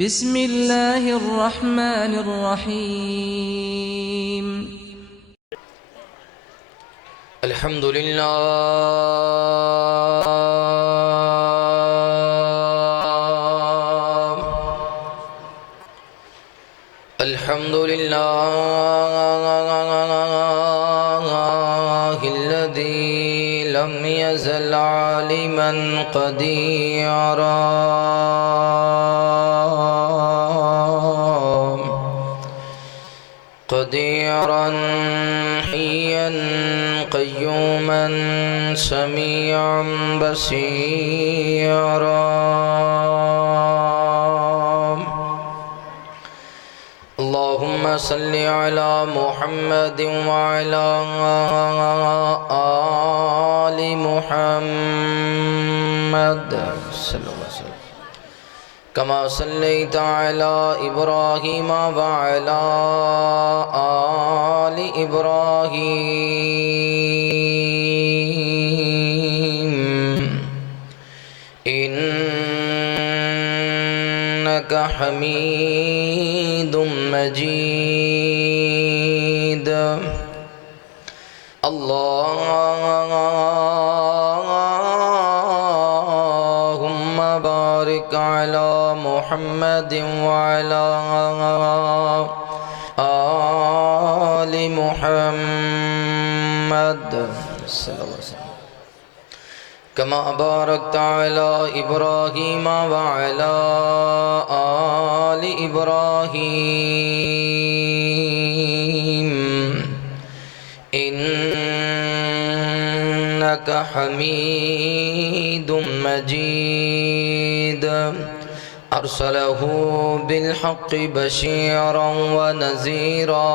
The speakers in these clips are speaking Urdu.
بسم الله الرحمن الرحيم. الحمد لله الحمد لله الذي لم يزل عالما قديرا حيا قيوما سميعا بصيرا. اللهم صل على محمد وعلى آل محمد صلى الله عليه وسلم كما صليت على إبراهيم وعلى آل إبراهيم إنك حميد مجيد. اللهم بارك على محمد وعلى آل محمد صلى الله عليه وسلم كما باركت على إبراهيم وعلى آل إبراهيم إنك حميد مجيد. أرسله بالحق بشيرا ونذيرا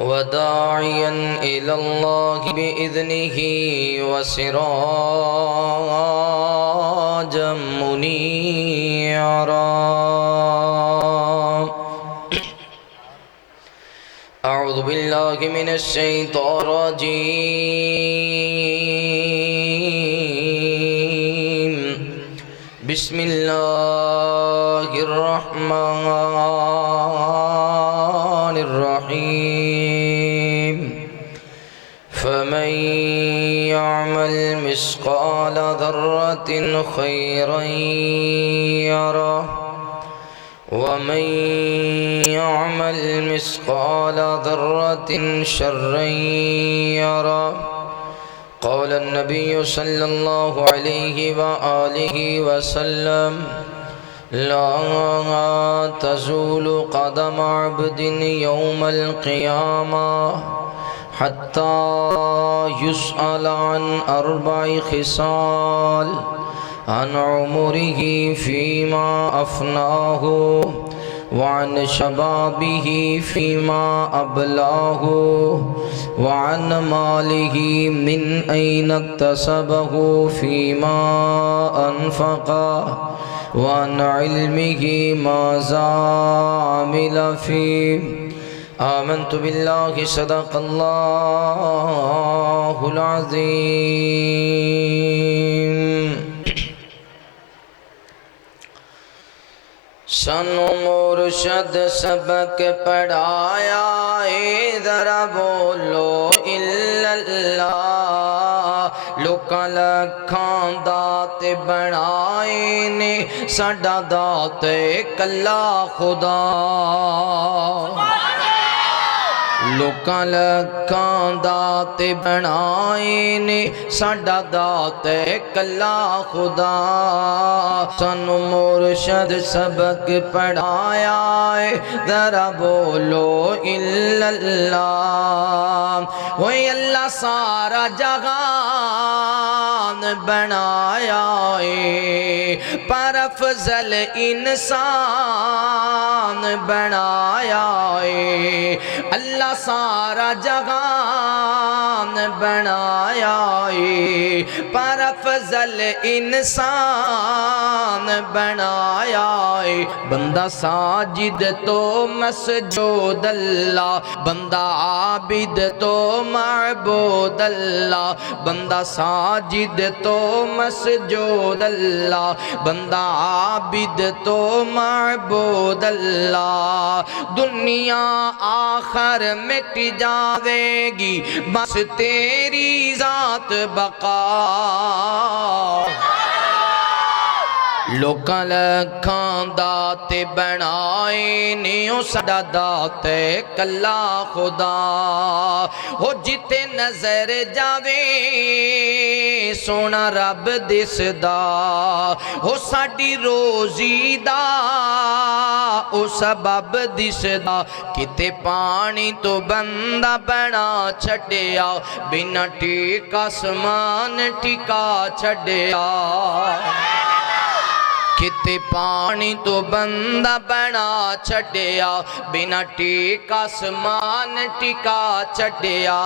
وداعيا إلى الله بإذنه وسراجا منيرا. أعوذ بالله من الشيطان الرجيم. بسم الله الرحمن الرحيم. فمن يعمل مثقال ذرة خيرا يره ومن يعمل مثقال ذرة شرا يره. قال النبي صلى الله عليه وآله وسلم لا تزول قدم عبد يوم القيامة حتى يسأل عن 4 خصال: عن عمره فيما أفناه، وعن شبابه فيما أبلاه، وعن ماله من أين اكتسبه فيما أنفقه، وعن علمه ماذا عمل فيه. آمنت بالله صدق الله العظيم. سانو مرشد سبق پڑھایا ذرا بولو الا اللہ. لوکاں لکھاں دات بنائے نے ساڈا دات کلا خدا. لوکاں لکھاں دات بنائے نے ساڈا دات کلا خدا. سانو مرشد سبق پڑھایا ہے ذرا بولو الا اللہ. وہی اللہ سارا جہان بنایا ہے پر افضل انسان بنایا ہے اللہ سارا جہان بنایا ہے پر افضل انسان بنایا ہے بندہ ساجد تو مسجود اللہ بندہ عابد تو معبود اللہ بندہ ساجد تو مسجود اللہ بندہ عابد تو معبود اللہ دنیا آخر مٹ جاوے گی بس تیری ذات بقا لوکاں لکھاں دات بنائے نیوں ساڈا دات کلا خدا ہو جتے نظر جاوے سونا رب دسدا ہو ساڈی روزی دا او سبب دسدا کتے پانی تو بندہ بنا چھڈیا بنا ٹیکا آسمان ٹکا چھڈیا کتے پانی تو بندہ بنا چھڈیا بنا ٹیکا آسمان ٹکا چھڈیا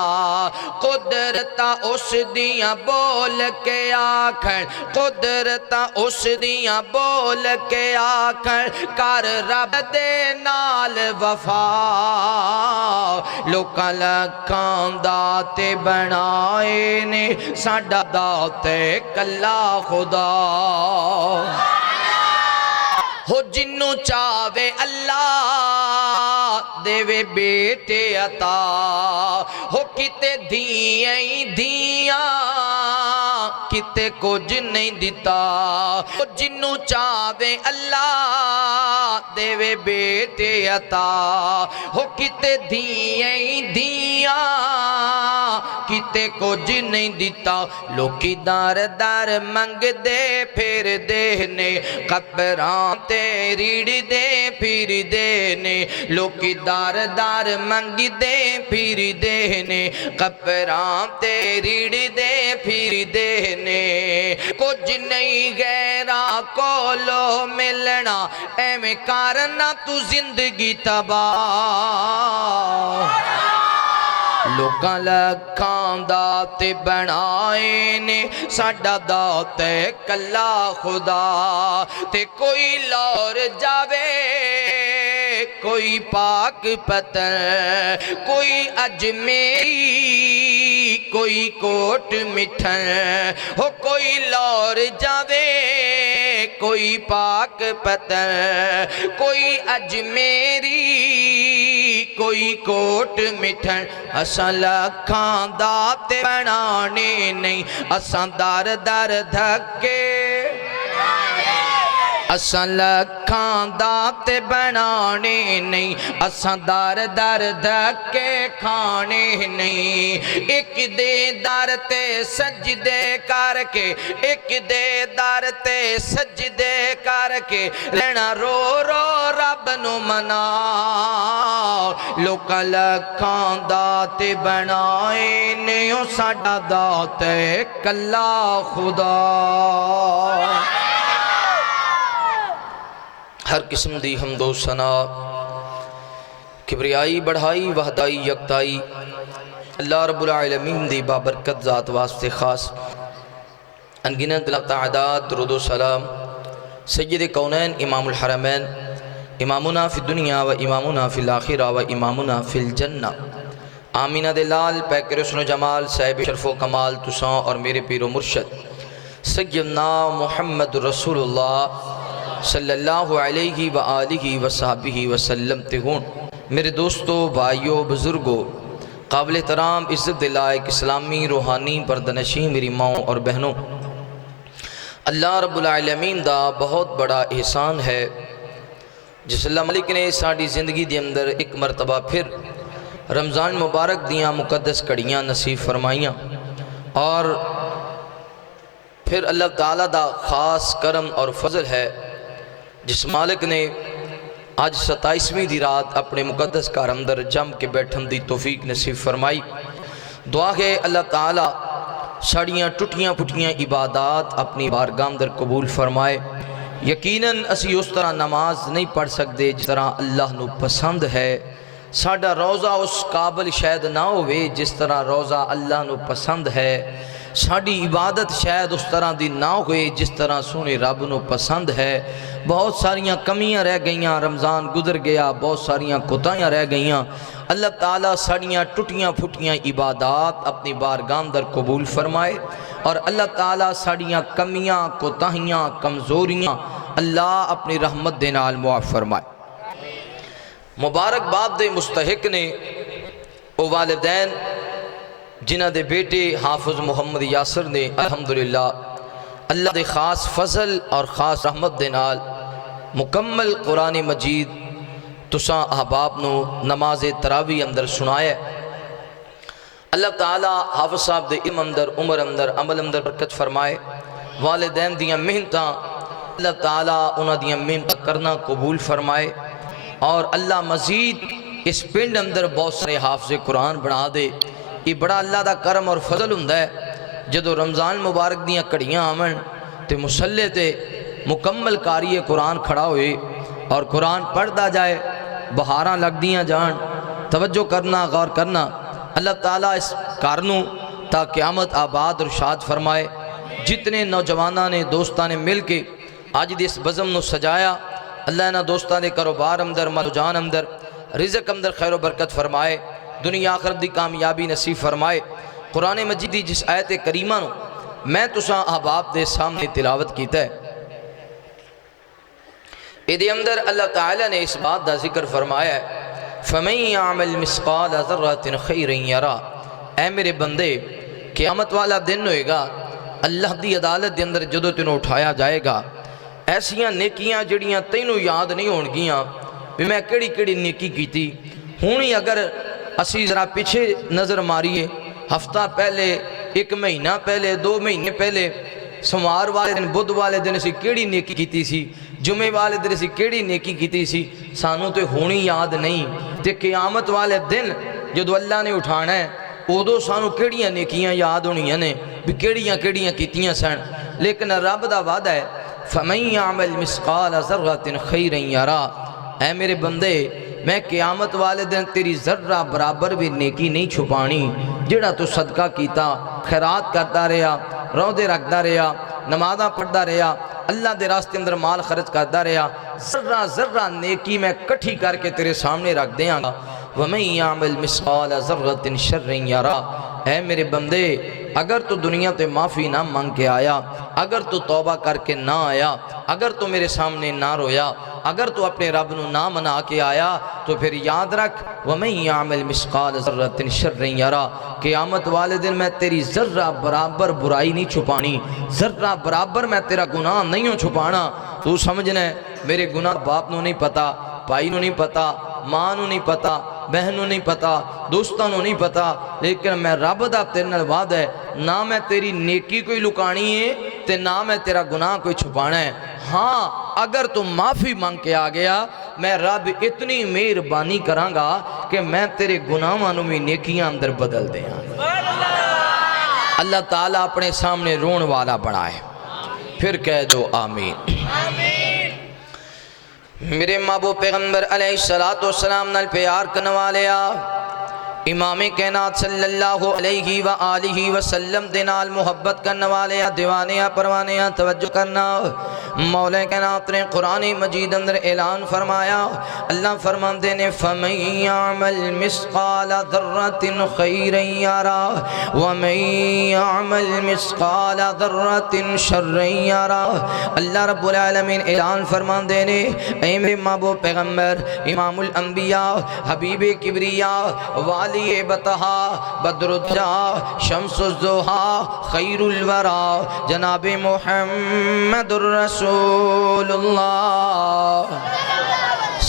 قدرتا اس دیاں بول کے آکھن قدرتا اس دیاں بول کے آکھن کر رب دے نال وفا لوکاں لکھاں دات بنائے نے ساڈا دات کلا خدا ہو جنوں چاہوے اللہ دیوے بیٹے عطا ہو کتے دھیاں دھیاں کتے کچھ نہیں دیتا ہو جنوں چاہوے اللہ دیوے بیٹے عطا ہو کتے دھیاں دھیاں کتے کچھ نہیں دیتا لوکی دار دار منگ دے پھر دینے قبران تے ریڑ دے پھر دینے لوکی دار دار منگ دے پھر دینے قبران تے ریڑ دے پھر دینے کچھ نہیں غیرہ کولو ملنا اے میں کارنا تو زندگی تباہ لوکاں لکھاں دات بنائے نے ساڈا دات کلا خدا تے کوئی لور جاوے کوئی پاک پتر کوئی اجمیری کوئی کوٹ مٹھن ہو کوئی لور جاوے کوئی پاک پتر کوئی اجمیری کوئی کوٹ مٹھن اساں لکھاں دات بنانے نہیں اساں دار دار دھکے اساں لکھاں دات بنانے نہیں اساں دار دار دھکے کھانے نہیں ایک دے دار تے سجدے کر کے ایک دے دار تے سجدے کر کے لینا رو رو رب نو منا لوکاں لکھاں دات بنائے نیوں ساڈا دات کلا خدا ہر قسم دی حمد و ثنا کبریائی بڑھائی وحدائی یکتائی اللہ رب العالمین دی بابرکت ذات واسطے خاص انگنت تعداد درود و سلام سید کونین امام الحرمین امامنا فی الدنیا و امامنا فی الاخرہ و امامنا فی الجنہ آمینہ دلال پیکر حسن و جمال صاحب شرف و کمال تساں اور میرے پیر و مرشد سیدنا محمد رسول اللہ صلی اللہ علیہ وآلہ وصحبہ وسلم تہون میرے دوستو بھائیو بزرگو قابل احترام عزت دلائق اسلامی روحانی پردنشی میری ماں اور بہنوں اللہ رب العالمین دا بہت بڑا احسان ہے جس اللہ ملک نے ساڑی زندگی دی اندر ایک مرتبہ پھر رمضان مبارک دیاں مقدس کڑیاں نصیب فرمائیاں اور پھر اللہ تعالیٰ دا خاص کرم اور فضل ہے جس مالک نے آج 27ویں دی رات اپنے مقدس کار اندر جم کے بیٹھن دی توفیق نصیب فرمائی دعا ہے اللہ تعالیٰ ساڑیاں ٹوٹیاں پھٹیاں عبادات اپنی بارگاہ اندر قبول فرمائے یقیناً اسی اس طرح نماز نہیں پڑھ سکتے جس طرح اللہ نو پسند ہے. ساڈا روزہ اس قابل شاید نہ ہوئے جس طرح روزہ اللہ نو پسند ہے. ساڈی عبادت شاید اس طرح دی نہ ہوئے جس طرح سونے رب نو پسند ہے. بہت ساریاں کمیاں رہ گئیاں، رمضان گزر گیا، بہت ساریاں کوتاہیاں رہ گئیاں. اللہ تعالیٰ ساڑیاں ٹوٹیاں پھوٹیاں عبادات اپنی بارگاہ اندر قبول فرمائے، اور اللہ تعالیٰ ساڑیاں کمیاں کوتاہیاں کمزوریاں اللہ اپنی رحمت دے نال معاف فرمائے. مبارکباد دے مستحق نے او والدین جنہ دے بیٹے حافظ محمد یاسر نے الحمدللہ اللہ دے خاص فضل اور خاص رحمت دے نال مکمل قرآن مجید تساں احباب نو نماز تراویح اندر سنایا. اللہ تعالیٰ حافظ صاحب دے علم اندر، عمر اندر، عمل اندر برکت فرمائے. والدین دیاں محنتاں اللہ تعالیٰ انہاں دیاں محنتاں کرنا قبول فرمائے، اور اللہ مزید اس پنڈ اندر بہت سارے حافظ قرآن بنا دے. یہ بڑا اللہ دا کرم اور فضل ہوندا ہے جدو رمضان مبارک دیاں کڑیاں آمن تے مسلح تے مکمل قاری قرآن کھڑا ہوئے اور قرآن پڑھدا جائے، بہاراں لگ دیاں جان. توجہ کرنا، غور کرنا. اللہ تعالیٰ اس کارنوں تا قیامت آباد اور شاد فرمائے. جتنے نوجوانہ نے دوستاں نے مل کے آج دی اس بزم نو سجایا، اللہ نا دوستاں دے کاروبار اندر، مال و جان اندر، رزق اندر خیر و برکت فرمائے، دنیا آخرت دی کامیابی نصیب فرمائے. قرآن مجید دی جس آیت کریمہ نو میں تساں احباب دے سامنے تلاوت کیتا ہے، ایدے اندر اللہ تعالیٰ نے اس بات دا ذکر فرمایا ہے فَمَن يَعْمَلْ مِثْقَالَ ذَرَّةٍ خَيْرًا يَرَى. اے میرے بندے، قیامت والا دن ہوئے گا، اللہ دی عدالت دے اندر جدو تینوں اٹھایا جائے گا، ایسیاں نیکیاں جڑیاں تینوں یاد نہیں ہون گیاں بھی میں کیڑی کیڑی نیکی کیتی. ہونی اگر اسی ذرا پیچھے نظر ماریے، ہفتہ پہلے، ایک مہینہ پہلے، 2 مہینے پہلے، سوموار والے دن، بدھ والے دن اسی کیڑی نیکی کیتی سی، جمعے والے دن اسی کیڑی نیکی کیتی سی، سانوں تے ہونی یاد نہیں. تے قیامت والے دن جدو اللہ نے اٹھانا ہے ادو سانوں کیڑیاں نیکیاں یاد ہونیاں نے بھی کیڑیاں کیڑیاں کیتیاں سن. لیکن رب دا وعدہ ہے فَمَن يَعْمَلْ مِثْقَالَ ذَرَّةٍ خَيْرًا يَرَى. اے میرے بندے، میں قیامت والے دن تیری ذرہ برابر بھی نیکی نہیں چھپانی. جڑا تو صدقہ کیتا، خیرات کرتا رہا، روزے رکھتا رہا، نمازاں پڑھتا رہا، اللہ دے راستے اندر مال خرچ کرتا رہا، ذرہ ذرہ نیکی میں کٹھی کر کے تیرے سامنے رکھ دیاں گا. وَمَن يَعْمَلْ مِثْقَالَ ذَرَّةٍ شَرًّا يَرَى. اے میرے بندے، اگر تو دنیا تے معافی نہ مانگ کے آیا، اگر تو توبہ کر کے نہ آیا، اگر تو میرے سامنے نہ رویا، اگر تو اپنے رب نو نہ منا کے آیا، تو پھر یاد رکھ وَمَن يَعْمَلْ مِثْقَالَ ذَرَّةٍ شَرًّا يَرَى. قیامت والے دن میں تیری ذرہ برابر برائی نہیں چھپانی، ذرہ برابر میں تیرا گناہ نہیں ہوں چھپانا. تو سمجھنا ہے میرے گناہ باپ نو نہیں پتا، بھائی نو نہیں پتا، ماں نو نہیں پتا، بہن نو نہیں پتا، دوستاں نو نہیں پتا، لیکن میں رب دا تیرے نال وعدہ ہے نہ میں تیری نیکی کوئی لکانی ہے تے نہ میں تیرا گناہ کوئی چھپانا ہے. ہاں اگر تو معافی مانگ کے آ گیا، میں رب اتنی مہربانی کراں گا کہ میں تیرے گناہاں نو بھی نیکیاں اندر بدل دیاں. اللہ تعالیٰ اپنے سامنے رون والا بنائے. پھر کہہ دو آمین. میرے محبوب پیغمبر علیہ السلام نال پیار کرنے والیا، امام کائنات صلی اللہ علیہ وآلہ وسلم دے نال محبت کرنے والیا، دیوانیاں پروانیاں توجہ کرنا. مولا کائنات نے قرآن مجید اندر اعلان فرمایا، اللہ فرماندے نے فَمَن يَعْمَلْ مِثْقَالَ ذَرَّةٍ خَيْرًا يَرَى وَمَن يَعْمَلْ مِثْقَالَ ذَرَّةٍ شَرًّا يَرَى. اللہ رب العالمین اعلان فرماندے نے اے میرے محبوب پیغمبر، امام الانبیاء، حبیب کبریاء، والی بطہا، بدر الدجا، شمس الضحا، خیر الورا، جناب محمد الرسول اللہ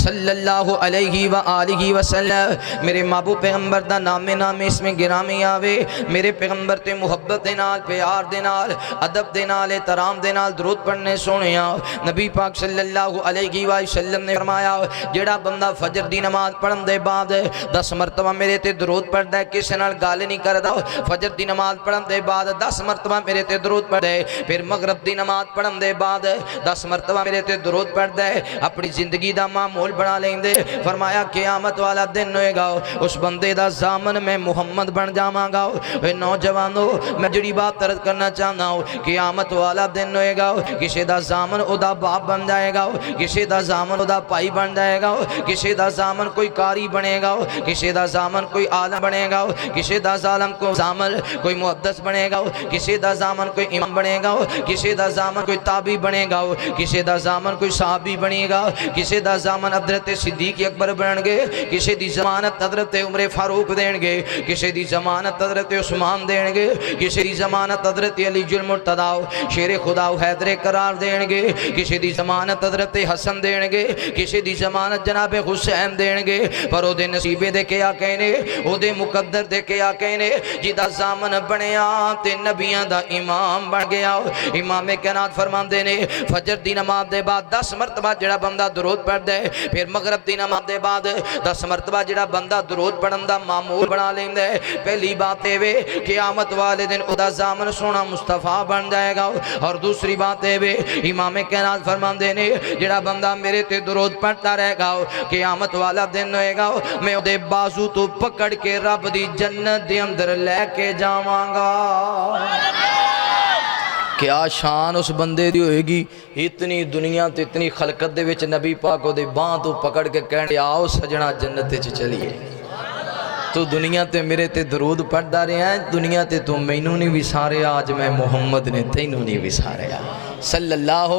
صلی اللہ علیہ وآلہ وسلم میرے محبوب پیغمبر دا نام اس میں گرامی آوے میرے پیغمبر تے محبت دے نال پیار دے نال ادب دے نال احترام دے نال درود پڑھنے سونیا نبی پاک صلی اللہ علیہ وسلم نے فرمایا جڑا بندہ فجر دی نماز پڑھن دے بعد 10 مرتبہ میرے تے درود پڑھدا ہے کسے نال گل نہیں کردا فجر دی نماز پڑھن دے بعد 10 مرتبہ میرے تے درود پڑھدا ہے پھر مغرب دی نماز پڑھن دے بعد 10 مرتبہ میرے تے درود پڑھدا ہے اپنی زندگی دا معمول بنا لیندے فرمایا قیامت والا دن ہوئے گا اس بندے دا زامن میں محمد بن جاواں گا اے نوجوانو میں جڑی بات عرض کرنا چاہنا ہوں قیامت والا دن ہوئے گا کسی دا زامن او دا باپ بن جائے گا کسی دا زامن او دا پائی بن جائے گا کسی دا زامن کوئی کاری بنے گا کسی دا زامن کوئی عالم بنے گا کسی دا زامن کوئی محدث بنے گا کسی دا زامن کوئی امام بنے گا کسی دا زامن کوئی تابعی بنے گا کسی دا زامن کوئی صحابی بنے گا کسی دا زامن حضرت صدیق اکبر بن گے کسی دی ضمانت حضرت عمر فاروق دین گے کسی دی ضمانت حضرت عثمان دین گے کسی دی ضمانت حضرت علی المرتضی شیر خدا و حیدر قرار دین گے کسی دی ضمانت حضرت حسن دین گے کسی دی ضمانت جناب حسین دین گے پر او دے نصیبے دے کیا کہنے او دے مقدر دے کیا کہنے جدا زامن بنیا تے نبیاں دا امام بن گیا امام کائنات فرماندے نے فجر دی نماز دے بعد 10 مرتبہ جڑا بندہ درود پڑھ دے پھر مغرب دی نماز دے بعد 10 مرتبہ جڑا بندہ درود پڑھن دا معمول بنا لیندے پہلی بات اے وے قیامت والے دن او دا زامن سونا مصطفیٰ بن جائے گا اور دوسری بات اے وے امام کائنات فرماندے نے جڑا بندہ میرے تے درود پڑھتا رہے گا قیامت والا دن ہوئے گا میں او دے بازو تو پکڑ کے رب دی جنت دے اندر لے کے جاواں گا کیا شان اس بندے دی ہوئے گی اتنی دنیا تے اتنی خلقت دے وچ نبی پاک او دے باں تو پکڑ کے کہنے آؤ سجنا جنت چ چلیے تو دنیا تے میرے تے درود پڑھدا رہیا ہے دنیا تے تو مینوں نہیں وساریا آج میں محمد نے تینوں نہیں وساریا صلی اللہ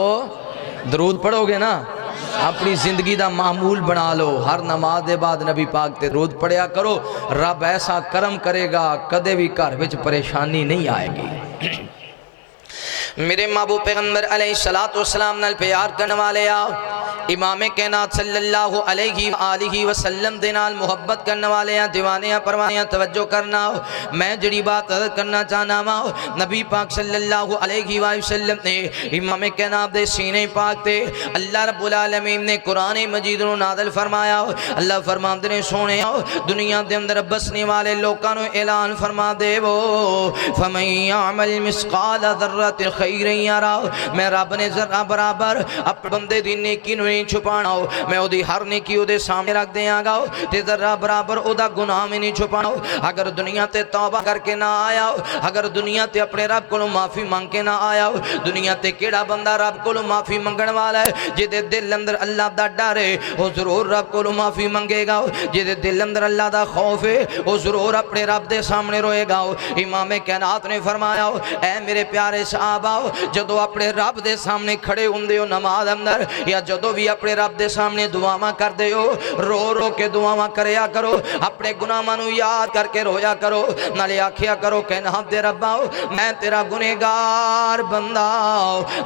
درود پڑھو گے نا اپنی زندگی دا معمول بنا لو ہر نماز دے بعد نبی پاک تے درود پڑھیا کرو رب ایسا کرم کرے گا کدے بھی گھر وچ پریشانی نہیں آئے گی میرے محبوب پیغمبر علیہ السلام نال پیار کرنے والے آؤ امام کائنات صلی اللہ علیہ وآلہ وسلم دے نال محبت کرنے والے ہیں دیوانیاں پروانیاں توجہ کرنا ہو میں جڑی بات عرض کرنا چاہنا ہوں نبی پاک صلی اللہ علیہ وآلہ وسلم نے امام کائنات دے سینے پاک تے اللہ رب العالمین نے قرآن مجید نو نازل فرمایا ہو اللہ فرماندے نے سونے ہو دنیا دے اندر بسنے والے لوکاں نو اعلان فرما دے وہ فَمَن يَعْمَلْ مِثْقَالَ ذَرَّةٍ خَيْرًا يَرَهُ میں رب نے ذرہ برابر اپنے بندے دی نیکی نو نہیں چھپانا ہو میں او دی ہر نیکی او دے سامنے رکھ دیا گا تے ذرہ برابر او دا گناہ میں نہیں چھپانا ہو اگر دنیا تے توبہ کر کے نہ آیا ہو اگر دنیا تے اپنے رب کو معافی مانگ کے نہ آیا ہو دنیا تے کیڑا بندہ رب کو معافی منگن والا ہے جدے دل اندر اللہ دا ڈر ہے وہ ضرور رب کو معافی منگے گا جدے دل اندر اللہ دا خوف ہے وہ ضرور اپنے رب دے سامنے روئے گا امام کائنات نے فرمایا اے میرے پیارے صحابہ جدو اپنے رب دے سامنے کھڑے ہوندے ہو نماز اندر یا جدو بھی اپنے رب دے سامنے دعاواں کر دے ہو رو رو کے دعاواں کریا کرو اپنے گناہاں نو یاد کر کے رویا کرو نالے آکھیا کرو کہ نہ دے ربا میں تیرا گنہگار بندہ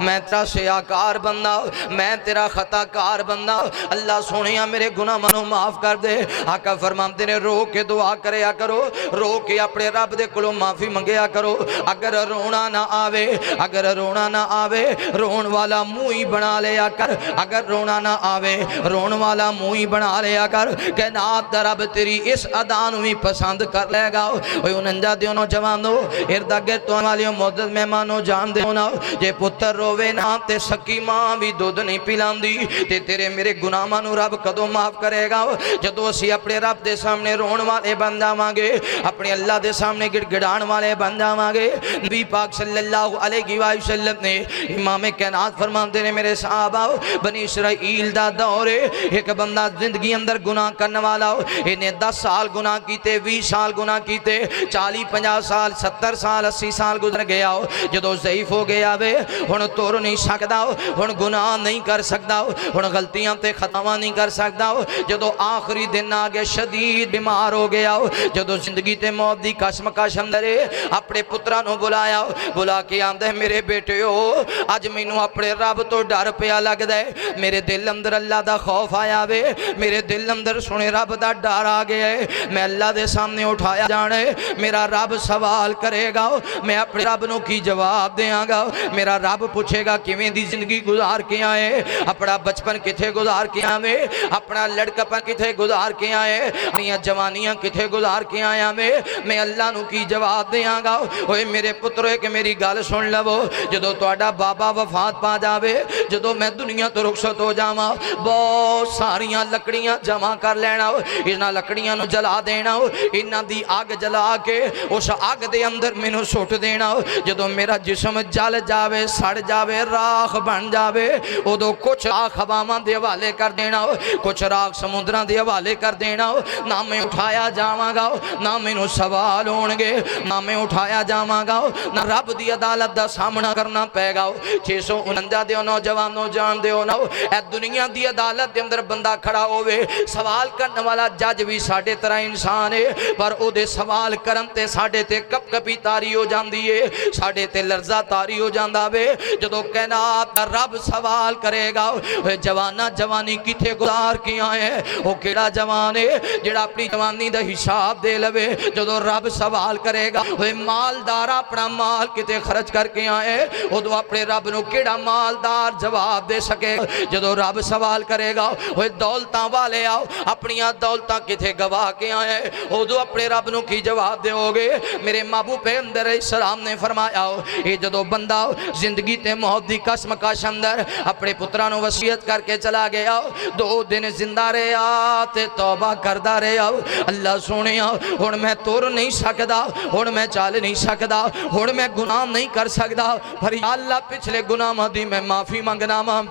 میں تیرا سیاکار بندہ میں تیرا خطا کار بندہ اللہ سونیا میرے گناہاں نو معاف کر دے آقا فرماندے نے رو کے دعا کریا کرو رو کے اپنے رب دے کولوں معافی منگیا کرو اگر رونا نہ آوے اگر رونا نہ آوے رون والا منہ ہی بنا لیا کر اگر رونا نہ آوے رون والا منہ ہی بنا لیا کر کہ نات رب تیری اس ادانو ہی پسند کر لے گا اوہ انجا دیو نوجوانو اردگے تو والیوں معزز مہمانوں جان دے ہونا جے پتر روے نا تے سکی ماں بھی دودھ نہیں پلان دی تے تیرے میرے گناہاں رب کدو معاف کرے گا جدو اسی اپنے رب دے سامنے رون والے بن جاواں گے اپنے اللہ دے سامنے گڑ گڑان والے بن جاواں گے نبی پاک صلی اللہ علیہ وسلم نے امام کائنات فرماندے نے میرے صحابہ بنی اسرائیل دا دورے ایک بندہ زندگی اندر گناہ کرنے والا ہو انہیں 10 سال گناہ کیتے 20 سال گناہ کیتے 40-50 سال 70 سال 80 سال گزر گیا ہو جدو ضعیف ہو گیا وے ہن تور نہیں سکدا ہو ہن گناہ نہیں کر سکدا ہو ہن غلطیاں تے خطاواں نہیں کر سکدا ہو جدو آخری دن آگے شدید بیمار ہو گیا ہو جدو زندگی تے موت دی کشمکش اندر اپنے پتراں نو بلایا بلا کے آندے میرے بیٹے ہو اج مینوں اپنے رب تو ڈر پیا لگدا ہے میرے دل اندر اللہ دا خوف آیا وے، میرے دل اندر سنے رب دا ڈر آ گیا ہے، میں اللہ دے سامنے اٹھایا جانا ہے، میرا رب سوال کرے گا، میں اپنے رب نو کی جواب دیاں گا، میرا رب پوچھے گا کیویں دی زندگی گزار کے آئے، اپنا بچپن کتھے گزار کے آئے، اپنا لڑکپن کتھے گزار کے آئے، اپنی جوانیاں کتھے گزار کے آیا میں اللہ نو کی جواب دیاں گا۔ اوے میرے پترے کہ میری گل سن لو، جدو تہاڈا بابا وفات پا جاوے، جدو میں دنیا تو رخصت ہو جاواں، بہت ساریاں لکڑیاں جمع کر لینا، انہاں لکڑیاں نو جلا دینا، انہاں دی آگ جلا کے اس آگ دے اندر مینوں سٹ دینا، جدو میرا جسم جل جاوے، سڑ جاوے، راکھ بن جاوے، ادو کچھ راکھ ہواواں دے حوالے کر دینا، کچھ راکھ سمندراں دے حوالے کر دینا، نہ میں اٹھایا جاواں گا، نہ مینوں سوال ہون گے، نہ میں اٹھایا جاواں گا، نہ رب دی عدالت دا سامنا کرنا پے گا۔ 649 دیو نوجوانوں جان دیو نا، اے دنیا دی عدالت دے اندر بندہ کھڑا ہوئے، سوال کرنے والا جج بھی ساڑھے طرح انسان ہے، پر او دے سوال کرن تے ساڑھے تے کپ کپی تاری ہو جاندی ہے، ساڑھے تے لرزہ تاری ہو جاندہ وے، جدو کائنات دا رب سوال کرے گا، اے جوانا جوانی کتھے گزار کی آئے، او کیڑا جوان ہے جڑا اپنی جوانی دا حساب دے لوے، جدو رب سوال کرے گا، اے مالدار اپنا مال کتے خرچ کر کے آئے، ادو اپنے رب نو کیڑا مالدار جواب دے سکے، جدو رب سوال کرے گا، اے دولتاں والے آؤ اپنیاں دولتاں کتے گواہ کے آئے، ادو اپنے رب نو کی جواب دے ہوگے۔ میرے محبوب پیغمبر علیہ السلام نے فرمایا، اے جدو بندہ زندگی تے موت دی قسم کش اندر اپنے پترانو وصیت کر کے چلا گیا، 2 دن زندہ رہا تے توبہ کردہ رہا، اللہ سونیا ہن میں تر نہیں سکدا، ہن میں چال نہیں سکدا، ہن میں گناہ نہیں کر سکدا، پر یا اللہ پچھلے گناہ دی میں معافی منگنا ماں،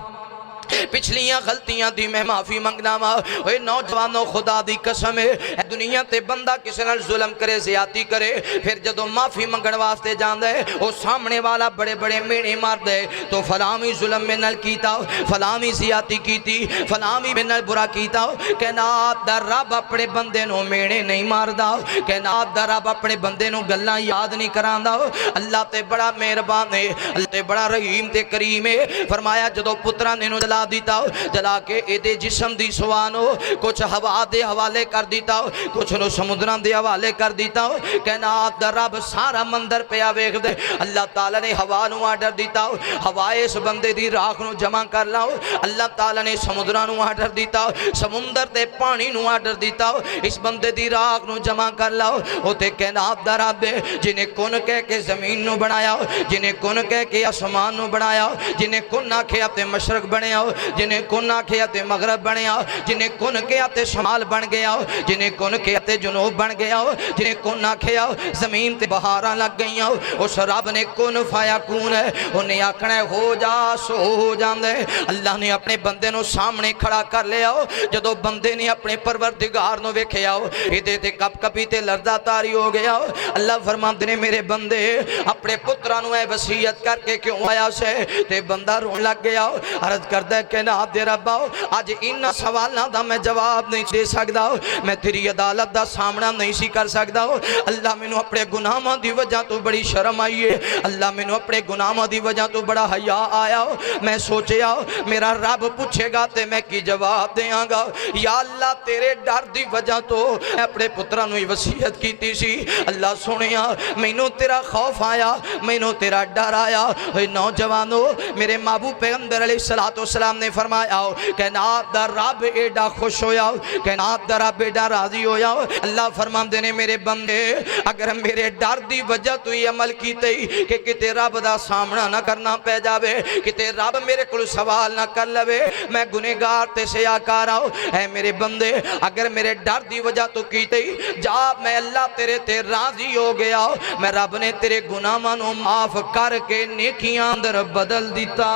پچھلیاں غلطیاں دی میں معافی منگنا ماں۔ اے نوجوانوں خدا دی قسم ہے، دنیا تے بندہ کسی نال ظلم کرے، زیادتی کرے، پھر جدو معافی منگن واسطے جاندے او سامنے والا بڑے بڑے مینے مار دے، تو فلامی ظلم میں نال کیتا، فلامی زیادتی کیتی، فلامی میں نال برا کیتا، کائنات دا رب اپنے بندے نو مینے نہیں مار دا، کائنات دا رب اپنے بندے نو گلاں یاد نہیں کران دا، اللہ تے بڑا مہربان ہے، اللہ تے بڑا رحیم تے کریم ہے۔ فرمایا جدو پتران نے جلا دیتا، جلا کے ایدے جسم دی سوانو، کچھ ہوا دے حوالے کر دیتا، کچھ نو سمندران دے حوالے کر دیتا، کائنات دا رب سارا مندر پیا ویکھ دے، اللہ تعالیٰ نے ہوا نو آرڈر دیتا، ہوا اس بندے دی راکھ نو جمع کر لاؤ، اللہ تعالیٰ نے سمندران نو آرڈر دیتا، سمندر تے پانی نو آرڈر دیتا، اس بندے دی راکھ نو جمع کر لاؤ، ہوتے کائنات دا رب جنہیں کن کہہ کے زمین نو بنایا، جنہیں کن کہہ کے آسمان نو بنایا، جنہیں کن آکھے تے مشرق بنیا، جنہیں کن آکھے تے مغرب بنیا، جنہیں کن کے تے شمال بن گیا، جنہیں کن کے تے جنوب بن گیا، جنہیں کن آکھے زمین تے بہاراں لگ گئیاں، اس رب نے کن فایا کون ہے، انہیں آکھنا ہو جا سو ہو جاندے۔ اللہ نے اپنے بندے نو سامنے کھڑا کر لیا، جدو بندے نے اپنے پروردگار نو ویکھیا، ایدے تے کپ کپی تے لرزہ تاری ہو گیا، اللہ فرماندے نے میرے بندے اپنے پترانو اے وصیت کر کے کیوں آیا سے، تے بندہ رون لگ گیا، عرض کردہ کہ کائنات دے رب آج انہاں سوالاں دا میں جواب نہیں دے سکدا، میں تیری عدالت دا سامنا نہیں سی کر سکدا، اللہ مینوں اپنے گناہاں دی وجہ تو بڑی شرم آئی ہے، اللہ مینوں اپنے گناہاں دی وجہ تو بڑا حیا آیا، میں سوچیا میرا رب پوچھے گا تے میں کی جواب دیاں گا، یا اللہ تیرے ڈر دی وجہ تو میں اپنے پتران نو وصیت کیتی سی، اللہ سنیا مینوں تیرا خوف آیا، مینوں تیرا ڈر آیا۔ اے نوجوانو میرے محبوب پیغمبر علیہ السلام نے فرمایا کائنات دا رب ایڈا خوش ہویا، کائنات دا رب ایڈا راضی ہویا، اللہ فرماندے نے میرے بندے اگر میرے ڈر دی وجہ تو یہ عمل کیتے کہ کتے رب دا سامنا نہ کرنا پہ جاوے، کتے رب میرے کل سوال نہ کر لوے، میں گنہگار تے سیاکار آؤ، اے میرے بندے اگر میرے ڈر دی وجہ تو کیتے جا میں اللہ تیرے تے راضی ہو گیا، میں رب نے تیرے گناہاں نو معاف کر کے نیکیاں اندر بدل دیتا۔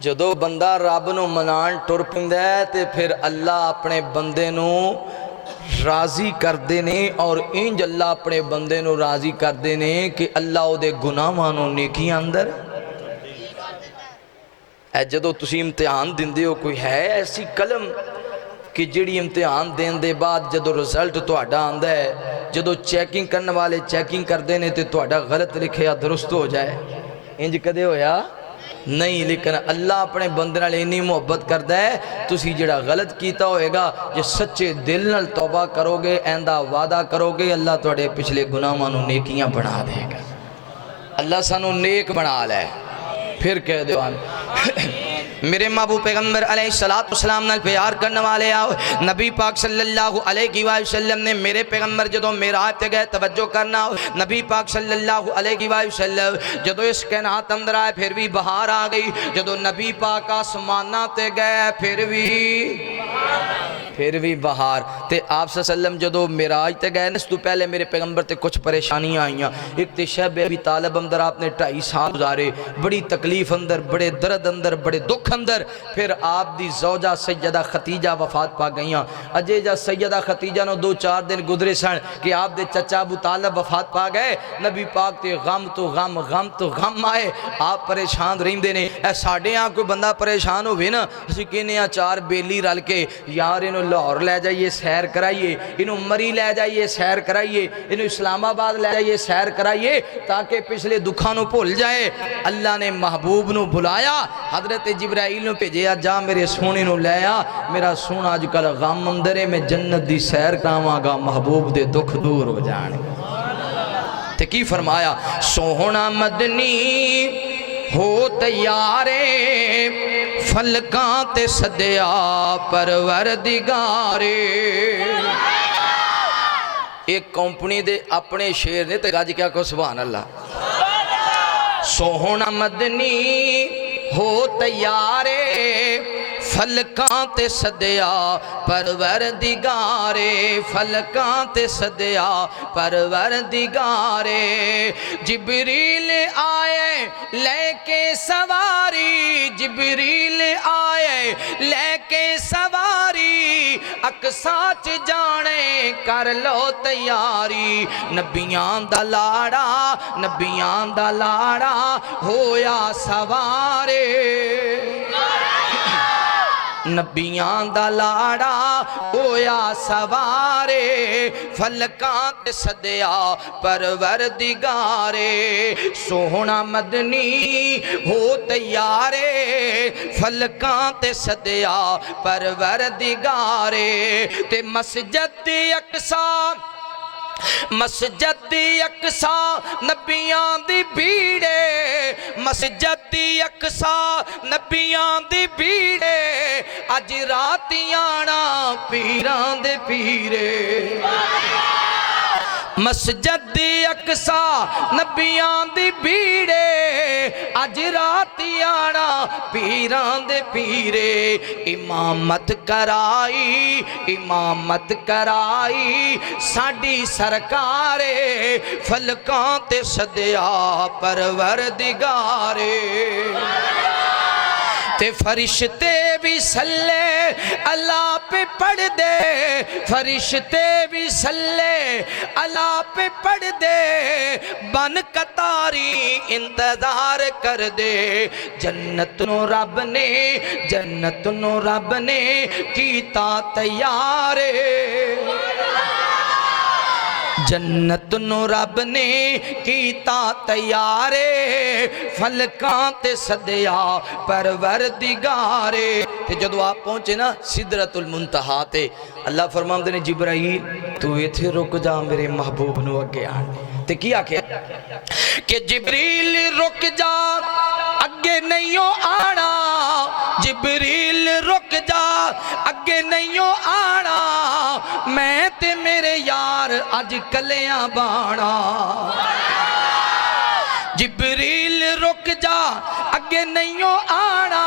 جدو بندہ رب نو منان ٹر پیندا ہے تے پھر اللہ اپنے بندے نو راضی کر دینے، اور انج اللہ اپنے بندے نو راضی کر دینے کہ اللہ او دے گناہاں نو نیکیاں اندر۔ اے جدو تسی امتحان دیندے ہو کوئی ہے ایسی قلم کہ جڑی امتحان دین دے بعد جدو رزلٹ تہاڈا آندا ہے، جدو چیکنگ کرنے والے چیکنگ کر دینے تے تہاڈا غلط لکھیا درست ہو جائے، انج کدے ہویا؟ نہیں، لیکن اللہ اپنے بندے نال اتنی محبت کردا ہے، تسی جڑا غلط کیتا ہوئے گا جے سچے دل نال توبہ کرو گے، ایندہ وعدہ کرو گے، اللہ تواڈے پچھلے گناہاں نوں نیکیاں بنا دے گا۔ اللہ سانو نیک بنا لے۔ پھر کہہ دو میرے محبوب پیغمبر علیہ السلام نال پیار کرنے والے آؤ، نبی پاک صلی اللہ علیہ وسلم نے میرے پیغمبر جدو معراج تے گئے، توجہ کرنا، نبی پاک صلی اللہ علیہ وسلم جدو اس کائنات اندر آئے پھر بھی بہار آ گئی، جدو نبی پاک آسمانہ تے گئے پھر بھی بہار تے آپ صلی اللہ علیہ وسلم جدو معراج تے گئے اس تو پہلے میرے پیغمبر تے کچھ پریشانیاں آئیاں، ایک تے شیب ابی طالب اندر آپ نے 2.5 سال گزارے، بڑی تکلیف اندر، بڑے درد اندر، بڑے دکھ اندر، پھر آپ دی زوجہ سیدہ خدیجہ وفات پا گئیاں، اجے جا سیدہ خدیجہ نو 2-4 دن گزرے سن کہ آپ دے چچا ابو طالب وفات پا گئے، نبی پاک تے غم تو غم غم تو غم آئے، آپ پریشان رہندے نے، اے ساڑھے ہاں کوئی بندہ پریشان ہوئے نا، اسی کہنے ہیں 4 بیلی رل کے یار انہوں لاہور لے جائیے سیر کرائیے، انہوں مری لے جائیے سیر کرائیے، انہوں اسلام آباد لے جائیے سیر کرائیے تاکہ پچھلے دکھاں نو بھول جائے۔ اللہ نے محبوب نو بلایا، حضرت جبرائیل نو بھیجیا، جا میرے سونے نو لے آ، میرا سونا آج کل غم اندرے میں جنت دی سیر کراواں گا، محبوب دے دکھ دور ہو جانے۔ تے کی فرمایا، سونا مدنی ہو تیارے فلکاں تے صدیا پروردگارے۔ ایک کمپنی دے اپنے شیر نے تے گاج کیا کو سبحان اللہ، سونا مدنی ہو تیارے فلکاں تے صدیا پروردگارے، فلکاں تے صدیا پروردگارے، جبریل آئے لے کے سواری، جبریل آئے لے کے سواری، اقصیٰ چ جانے کر لو تیاری، نبیاں دا لاڑا، نبیاں دا لاڑا ہویا سوارے، نبیاں دا لاڑا ہویا سوارے، فلکاں تے صدیا پروردگارے، سونا مدنی ہو تیارے فلکاں تے صدیا پروردگارے، تے مسجد اقصیٰ، مسجد اقصیٰ نبیاں دی بھیڑے، مسجد اقصیٰ نبیاں دی بھیڑے، اج راتیانا پیران دے پیرے، مسجد اقصیٰ نبیاں دی بھیڑے، اج راتیانا پیران دے پیرے، امامت کرائی، امامت کرائی ساڈی سرکارے، فلکاں تے صدیا پروردگارے، تے فرشتے بھی صلی اللہ پہ پڑھ دے، فرشتے بھی صلی اللہ پہ پڑھ دے، بن قطاری انتظار کر دے، جنت نو رب نے، جنت نو رب نے کیتا تیارے، جنت نو رب نے کیتا تیارے، فلکاں تے صدیا پروردگارے، تے جدو آپ پہنچے نا سدرۃ المنتہا تے اللہ فرماندے نے جبرائیل تو ایتھے رک جا میرے محبوب نو اگے آن، تے کیا کہ جبریل رک جا اگے نہیں آنا، جبریل رک جا اگے نہیں آنا، میں تے میرے یار اج کلیاں بانا، جبریل رک جا اگے نہیں آنا،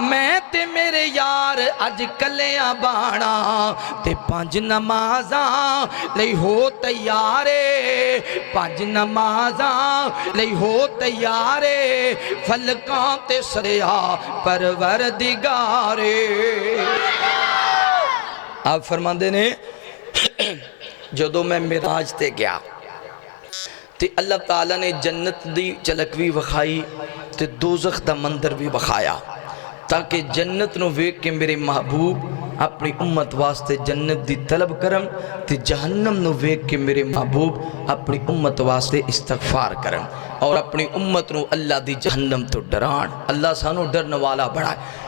میں تے میرے یار اج کلیاں بانا، تے 5 نمازاں لئی ہو تیارے، 5 نمازاں لئی ہو تیارے، فلکاں تے صدیا پروردگارے۔ آپ فرماندے نے جدو میں معراج تے گیا تے اللہ تعالیٰ نے جنت دی جھلک بھی وکھائی تے دوزخ دا مندر بھی وکھایا، تاکہ جنت نو ویکھ کے میرے محبوب اپنی امت واسطے جنت دی طلب کرن تے جہنم نو ویکھ کے میرے محبوب اپنی امت واسطے استغفار کرن اور اپنی امت نو اللہ دی جہنم تو ڈران. اللہ سانو ڈرن والا بڑا ہے.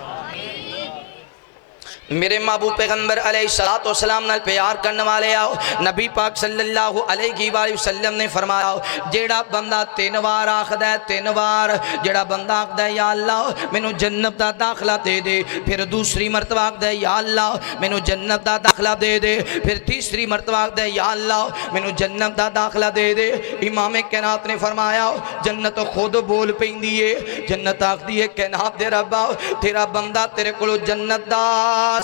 میرے محبوب پیغمبر علیہ السلام نال پیار کرنے والے آؤ. نبی پاک صلی اللہ علیہ وآلہ وسلم نے فرمایا جیڑا بندہ 3 وار آخدا ہے 3 وار جیڑا بندہ آخدا ہے یا اللہ مینوں جنت دا داخلہ دے دے, پھر دوسری مرتبہ آخدا ہے یا اللہ مینوں جنت دا داخلہ دے دے, پھر تیسری مرتبہ آخدا ہے یا اللہ مینوں جنت دا داخلہ دے دے. امام کائنات نے فرمایا جنت خود بول پیندی ہے. جنت آخدی ہے کائنات دے ربا تیرا بندہ تیرے کولو جنت دا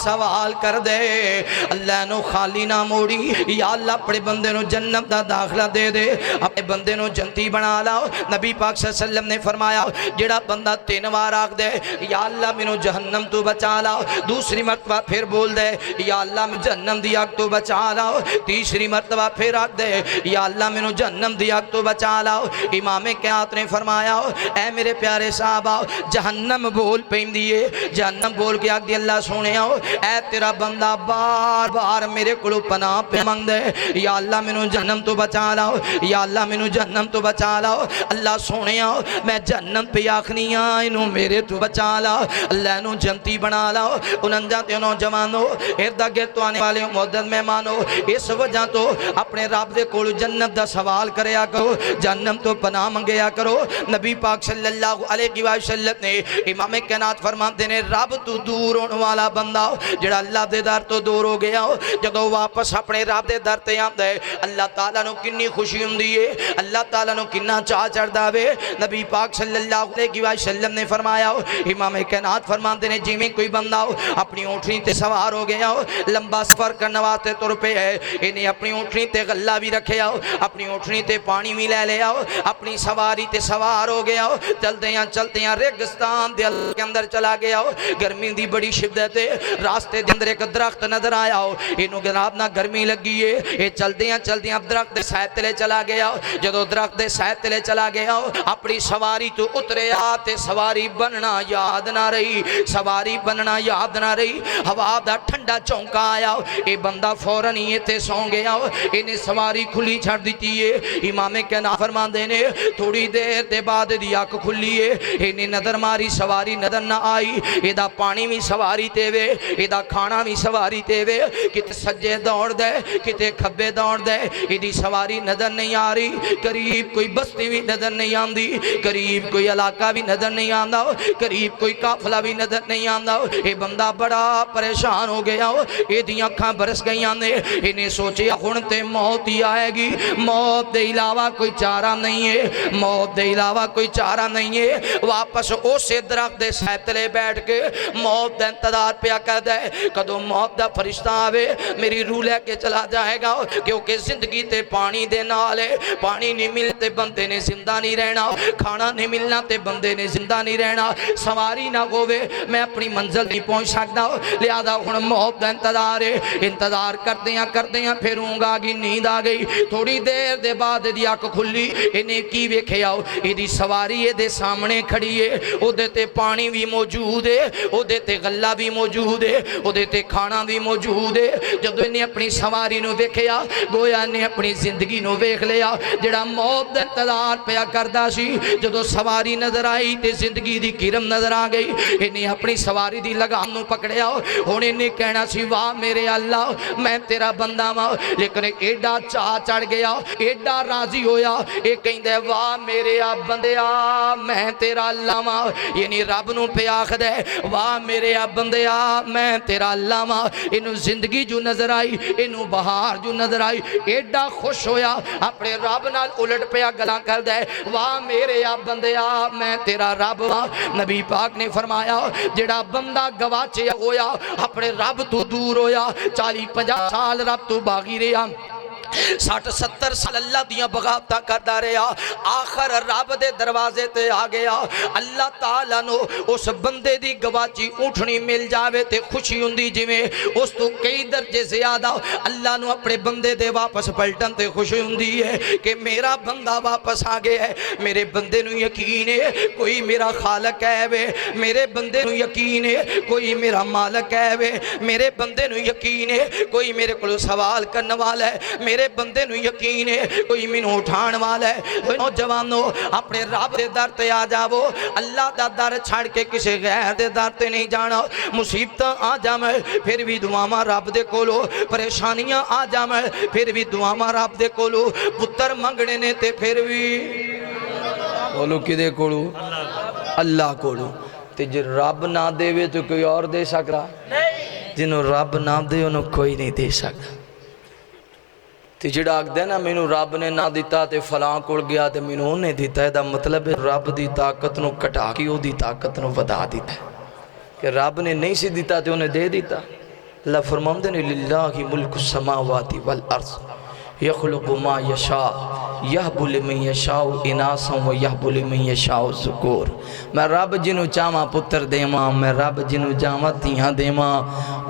سوال کر دے, اللہ نو خالی نہ موڑی. یا اللہ اپنے بندے نو جنت دا داخلہ دے دے, اپنے بندے نو جنتی بنا لاؤ. نبی پاک صلی اللہ علیہ وسلم نے فرمایا جڑا بندہ 3 وار آکھ دے یا اللہ مینوں جہنم تو بچا لاؤ, دوسری مرتبہ پھر بول دے یا اللہ میں جہنم دی آگ تو بچا لاؤ, تیسری مرتبہ پھر آکھ دے یا اللہ مینوں جہنم دی آگ تو بچا لاؤ. امام کائنات نے فرمایا اے میرے پیارے صحابہ جہنم بول پیندی ہے. جہنم بول کے آکھ دی اللہ سونے آؤ اے تیرا بندہ بار بار میرے کلو پناہ پہ مانگ دے یا اللہ مینوں جہنم تو بچا لاؤ, یا اللہ مینوں جہنم تو بچا لاؤ. اللہ سونے آؤ میں جہنم پہ آخنی انہوں میرے تو بچا لاؤ, اللہ انہوں جنتی بنا لاؤ. انہوں جانتے نوجوانوں ارد گرد تو آنے والے معزز مہمانوں اس وجہ تو اپنے رب دے کول جنت دا سوال کریا کرو, جہنم تو پناہ منگیا کرو. نبی پاک صلی اللہ علیہ وسلم نے امام کائنات فرماتے ہیں رب تو دور ہونے والا بندہ جڑا اللہ دے در تو دور ہو گیا ہو جدو واپس اپنے رب دے در تے آندا ہے اللہ تعالیٰ نو کنی خوشی ہوندی ہے, اللہ تعالیٰ نو کنا چاہ چڑھدا وے. نبی پاک صلی اللہ علیہ وسلم نے فرمایا امام کائنات فرماتے ہیں جی میں کوئی بندہ ہو اپنی اونٹنی تے سوار ہو گیا ہو, لمبا سفر کرنے واسطے تر پے ہے, انہیں اپنی اونٹنی تے غلہ بھی رکھے ہو, اپنی اونٹنی تے پانی بھی لے لیا ہو, اپنی سواری تے سوار ہو گیا ہو, چلتے ہیں ریگستان دے کے اندر چلا گیا ہو, گرمی دی بڑی شدت ہے, راستے دے اندر ایک درخت نظر آیا ہو, انہوں جناب نہ گرمی لگی ہے, یہ چلتے ہیں اب درخت دے سائے تلے چلا گیا ہو. جدو درخت دے سائے تلے چلا گیا ہو اپنی سواری تو اترے آتے سواری بننا یاد نہ رہی, سواری بننا یاد نہ رہی. ہوا دا ٹھنڈا چونکا آیا ہو, اے بندہ فوراً ہی تے سو گیا ہو, انہیں سواری کھلی چھڑ دیتی ہے. امام کائنات فرماندے نے تھوڑی دیر دے بعد دی آنکھ کھلی ہے, انہیں نظر ماری سواری نظر نہ آئی, ایدہ پانی بھی سواری تے وے, ایدہ کھانا بھی سواری تے وے, کتے سجے دوڑ دے کتے کھبے دوڑ دے, ایدی سواری نظر نہیں آ رہی. قریب کوئی بستی بھی نظر نہیں آندی, قریب کوئی علاقہ بھی نظر نہیں آندا, قریب کوئی قافلہ بھی نظر نہیں آندا. اے بندہ بڑا پریشان ہو گیا ہو, ایدی آنکھاں برس گئی آنے, انہیں سوچے ہن تے موت ہی آئے گی, موت دے علاوہ کوئی چارہ نہیں ہے, موت دے علاوہ کوئی چارہ نہیں ہے. واپس اسے درخت دے سائے بیٹھ کے موت دا انتظار پیا کر دے کدو موت دا فرشتہ آوے میری روح لے کے چلا جائے گا, کیونکہ زندگی تے پانی دے نالے, پانی نہیں ملتے بندے نے زندہ نہیں رہنا, کھانا نہیں ملنا تے بندے نے زندہ نہیں رہنا, سواری نہ ہووے میں اپنی منزل نہیں پہنچ سکتا, لہذا ہن موت دا انتظار ہے. انتظار کرتے ہیں پھر اونگ آ گئی, نیند آ گئی. تھوڑی دیر دے بعد دی آنکھ کھلی, انہیں کی ویکھیا ایدی سواری دے سامنے کھڑی ہے, او دے تے پانی بھی موجود ہے, او دے تے غلہ بھی موجود ہے, او دے تے کھانا بھی موجود ہے. جدو انہیں اپنی سواری نو ویکھیا گویا نے اپنی زندگی نو ویکھ لیا جڑا موت دا انتظار پیا کردا سی. جدو سواری نظر آئی تے زندگی دی کرم نظر آ گئی, انہیں اپنی سواری دی لگام نو پکڑیا, ہن انہیں کہنا سی واہ میرے اللہ میں تیرا بندہ ماں, لیکن ایڈا چاہ چڑھ گیا, ایڈا راضی ہویا, اے کہندے واہ میرے بندیا میں تیرا اللہ ماں, یعنی رب نو پہ آخ دے واہ میرے بندیا میں تیرا اللہ ماں. انہوں زندگی جو نظر آئی, انہوں بہار جو نظر آئی, ایڈا خوش ہویا, اپنے رب نال الٹ پیا گلاں کر دے واہ میرے بندیا میں تیرا رب ماں. نبی پاک نے فرمایا جڑا بندہ گواچے ہویا اپنے رب تو دور ہویا, 40-50 سال رب تو باغی رہا, 60-70 سال اللہ دیاں بغاوتاں کردا رہیا، آخر رب دے دروازے تے آ گیا۔ اللہ تعالیٰ نو اس بندے دی گواچی اونٹھنی مل جاوے تے خوشی ہوندی جویں اس تو کئی درجے زیادہ اللہ نو اپنے بندے دے واپس پلٹن تے خوشی ہوندی ہے کہ میرا بندہ واپس آ گیا ہے۔ میرے بندے نو یقین ہے کوئی میرا خالق ہے وے، میرے بندے نو یقین ہے کوئی میرا مالک ہے وے، میرے بندے نو یقین ہے کوئی میرے کو سوال کرنے والا ہے، میرے بندے نو یقین ہے کوئی مینوں اٹھان والا ہے۔ نوجوانوں اپنے رب دے در تے آ جاؤ، اللہ دا در چھڑ کے کسی غیر دے در تے نہیں جانا۔ مصیبتاں آ جاویں پھر بھی دعاواں رب دے کولو، پریشانیاں آ جاویں پھر بھی دعاواں رب دے کولو، پتر منگنے نے تے پھر بھی بولو کدے کولو؟ اللہ کولو۔ تے جے رب نہ دے وے تو کوئی اور دے سکتا؟ جنہوں رب نہ دے انہوں کوئی نہیں دے سکتا۔ تے جڑا آگ دے نا مینوں رب نے نہ دیتا تے فلاں کول گیا تے مینوں نے دیتا ہے، دا مطلب ہے رب دی طاقت نو کٹا کے او دی طاقت نو ودا دیتا ہے کہ رب نے نہیں سی دیتا تے انہیں دے دیتا۔ اللہ فرماندے نے للہ ملک السماوات والارض یخلق ما یشاء یہب لمن یشاء اناسا و یہب لمن یشاء الذکور۔ میں رب جنوں چاہواں پتر دیواں، میں رب جنوں چاہواں تیاں دیواں،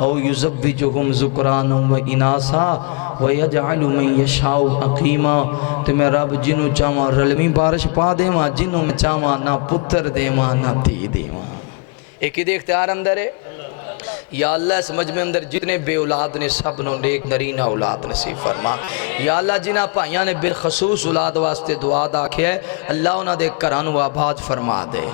او یزوجہم ذکرانا و اناسا و یجعل من یشاء عقیما۔ تو میں رب جنوں چاہواں رلویں بارش پا دیواں، جنوں میں چاہواں نہ پتر دیواں نہ تی دیواں۔ ایک ہی دے اختیار اندر ہے۔ یا اللہ اس مجمع اندر جتنے بے اولاد نے سب نو نیک نرینہ اولاد نصیب فرما۔ یا اللہ جنہ پائیاں نے بالخصوص اولاد واسطے دعا داکھے ہے، اللہ انہاں دے کرانو آباد فرما دے،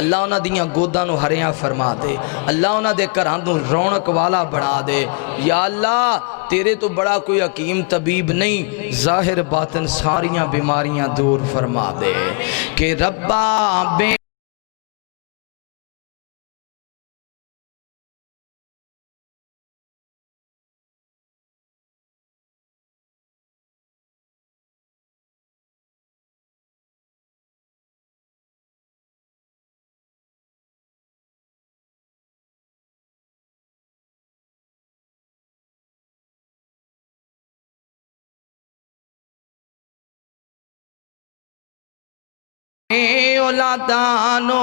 اللہ انہاں دیاں گوداں نو ہریاں فرما دے، اللہ انہاں دے کرانو رونق والا بنا دے۔ یا اللہ تیرے تو بڑا کوئی حکیم طبیب نہیں، ظاہر باطن ساریاں بیماریاں دور فرما دے کہ ربا بے اولادانو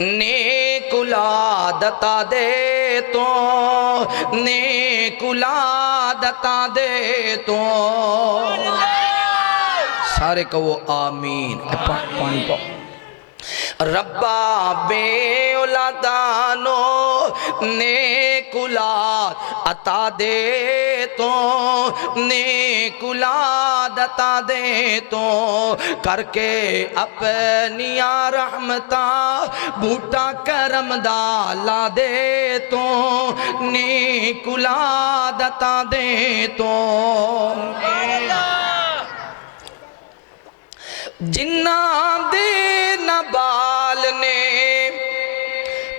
نیک اولاد عطا دے تو، نیک اولاد عطا دے تو، سارے کہو آمین۔ پانی پاؤ۔ ربا بے اولادانو نیک اولاد عطا دے تو، نیک اولاد عطا دے تو، کر کے اپنی رحمتاں بوٹا کرم دا لا دے تو، نیک اولاد عطا دے تو۔ جنہ دے نبال نے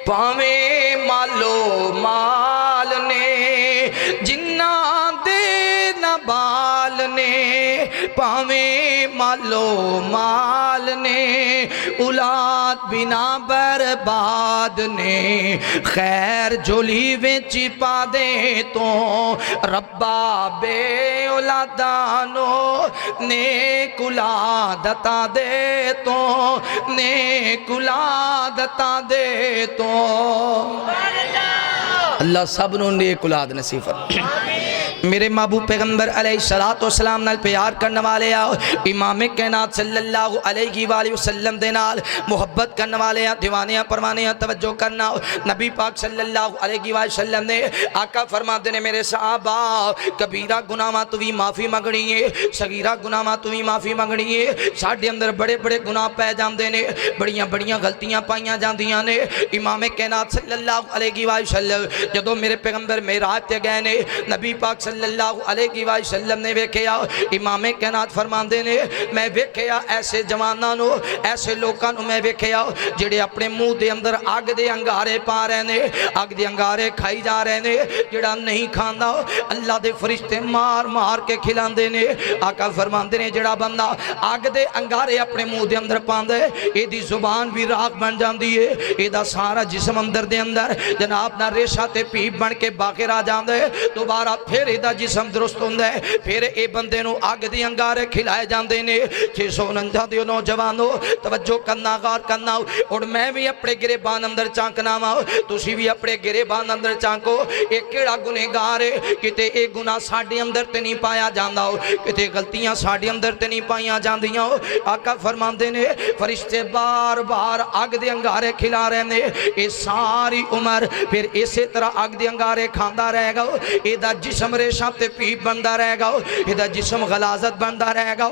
پاویں مالو مال نے، جنہ دے نبال نے پاویں مالو مال نے، اولاد بنا برباد نے، خیر جولی وچ پا دے تو، ربا بے اولادانو نیک اولاد عطا دے تو، نیک اولاد عطا دے تو۔ اللہ سب نو نیک اولاد نصیب فرمائے۔ میرے محبوب پیغمبر علیہ السلام نال پیار کرنے والے آؤ، امام کائنات صلی اللہ علیہ وآلہ وسلم دے نال محبت کرنے والے آؤ، دیوانیاں پروانیاں توجہ کرنا ہو۔ نبی پاک صلی اللہ علیہ وآلہ وسلم نے آقا فرما دینے میرے صحابہ کبیرہ گناہاں تو بھی معافی منگنی ہے، صغیرہ گناہاں تو بھی معافی منگنی ہے۔ ساڈے اندر بڑے بڑے گناہ پہ جاندے نے، بڑیاں بڑیاں غلطیاں پائیاں جاندیاں نے۔ امام کائنات صلی اللہ علیہ وآلہ وسلم جدو میرے پیغمبر معراج تے گئے نے، نبی پاک صلی اللہ علیہ وآلہ وسلم نے ویکھیا، امام کائنات فرماندے نے میں ویکھیا ایسے جواناں نو، ایسے لوکاں نو میں ویکھیا جڑے اپنے منہ دے اندر اگ دے انگارے پا رہے نے، اگ دے انگارے کھائی جا رہے نے، جڑا نہیں کھاندا اللہ دے فرشتے مار مار کے کھلاندے نے۔ آقا فرماندے نے جڑا بندہ اگ دے انگارے اپنے منہ دے اندر پاندا ہے، اے دی زبان بھی راکھ بن جاندی ہے، اے دا سارا جسم اندر دے اندر جناب نہ ریشہ تے پیپ بن کے باقی آ جاندا ہے، دوبارہ پھر ਇਹਦਾ ਜਿਸਮ ਦਰੁਸਤ ਹੁੰਦਾ ਹੈ। ਫਿਰ ਇਹ ਬੰਦੇ ਨੂੰ ਅੱਗ ਦੇ ਅੰਗਾਰੇ ਖਿਲਾਏ ਜਾਂਦੇ ਨੇ। 649 ਦੇ ਨੌਜਵਾਨੋ ਤਵੱਜੋ ਕਰਨਾ, ਗੌਰ ਕਰਨਾ। ਹੁਣ ਮੈਂ ਵੀ ਆਪਣੇ ਗਿਰੇਬਾਨ ਅੰਦਰ ਝਾਂਕਣਾ ਵਾ, ਤੁਸੀਂ ਵੀ ਆਪਣੇ ਗਿਰੇਬਾਨ ਅੰਦਰ ਝਾਂਕੋ। ਇਹ ਕਿਹੜਾ ਗੁਨਹਗਾਰ ਹੈ? ਕਿਤੇ ਇਹ ਗੁਨਾਹ ਸਾਡੇ ਅੰਦਰ ਤੇ ਨਹੀਂ ਪਾਇਆ ਜਾਂਦਾ, ਕਿਤੇ ਗਲਤੀਆਂ ਸਾਡੇ ਅੰਦਰ ਤੇ ਨਹੀਂ ਪਾਈਆਂ ਜਾਂਦੀਆਂ। ਆਕਾ ਫਰਮਾਉਂਦੇ ਨੇ ਫਰਿਸ਼ਤੇ ਬਾਰ ਬਾਰ ਅੱਗ ਦੇ ਅੰਗਾਰੇ ਖਿਲਾ ਰਹੇ ਨੇ। ਇਹ ਸਾਰੀ ਉਮਰ ਫਿਰ ਇਸੇ ਤਰ੍ਹਾਂ ਅੱਗ ਦੇ ਅੰਗਾਰੇ ਖਾਂਦਾ ਰਹੇਗਾ। ਇਹਦਾ ਜਿਸਮ ਰੇਸ਼ਾ ਤੇ ਪੀਪ ਬਣਦਾ ਰਹੇਗਾ, ਇਹਦਾ ਜਿਸਮ ਗਲਾਜ਼ਤ ਬਣਦਾ ਰਹੇਗਾ।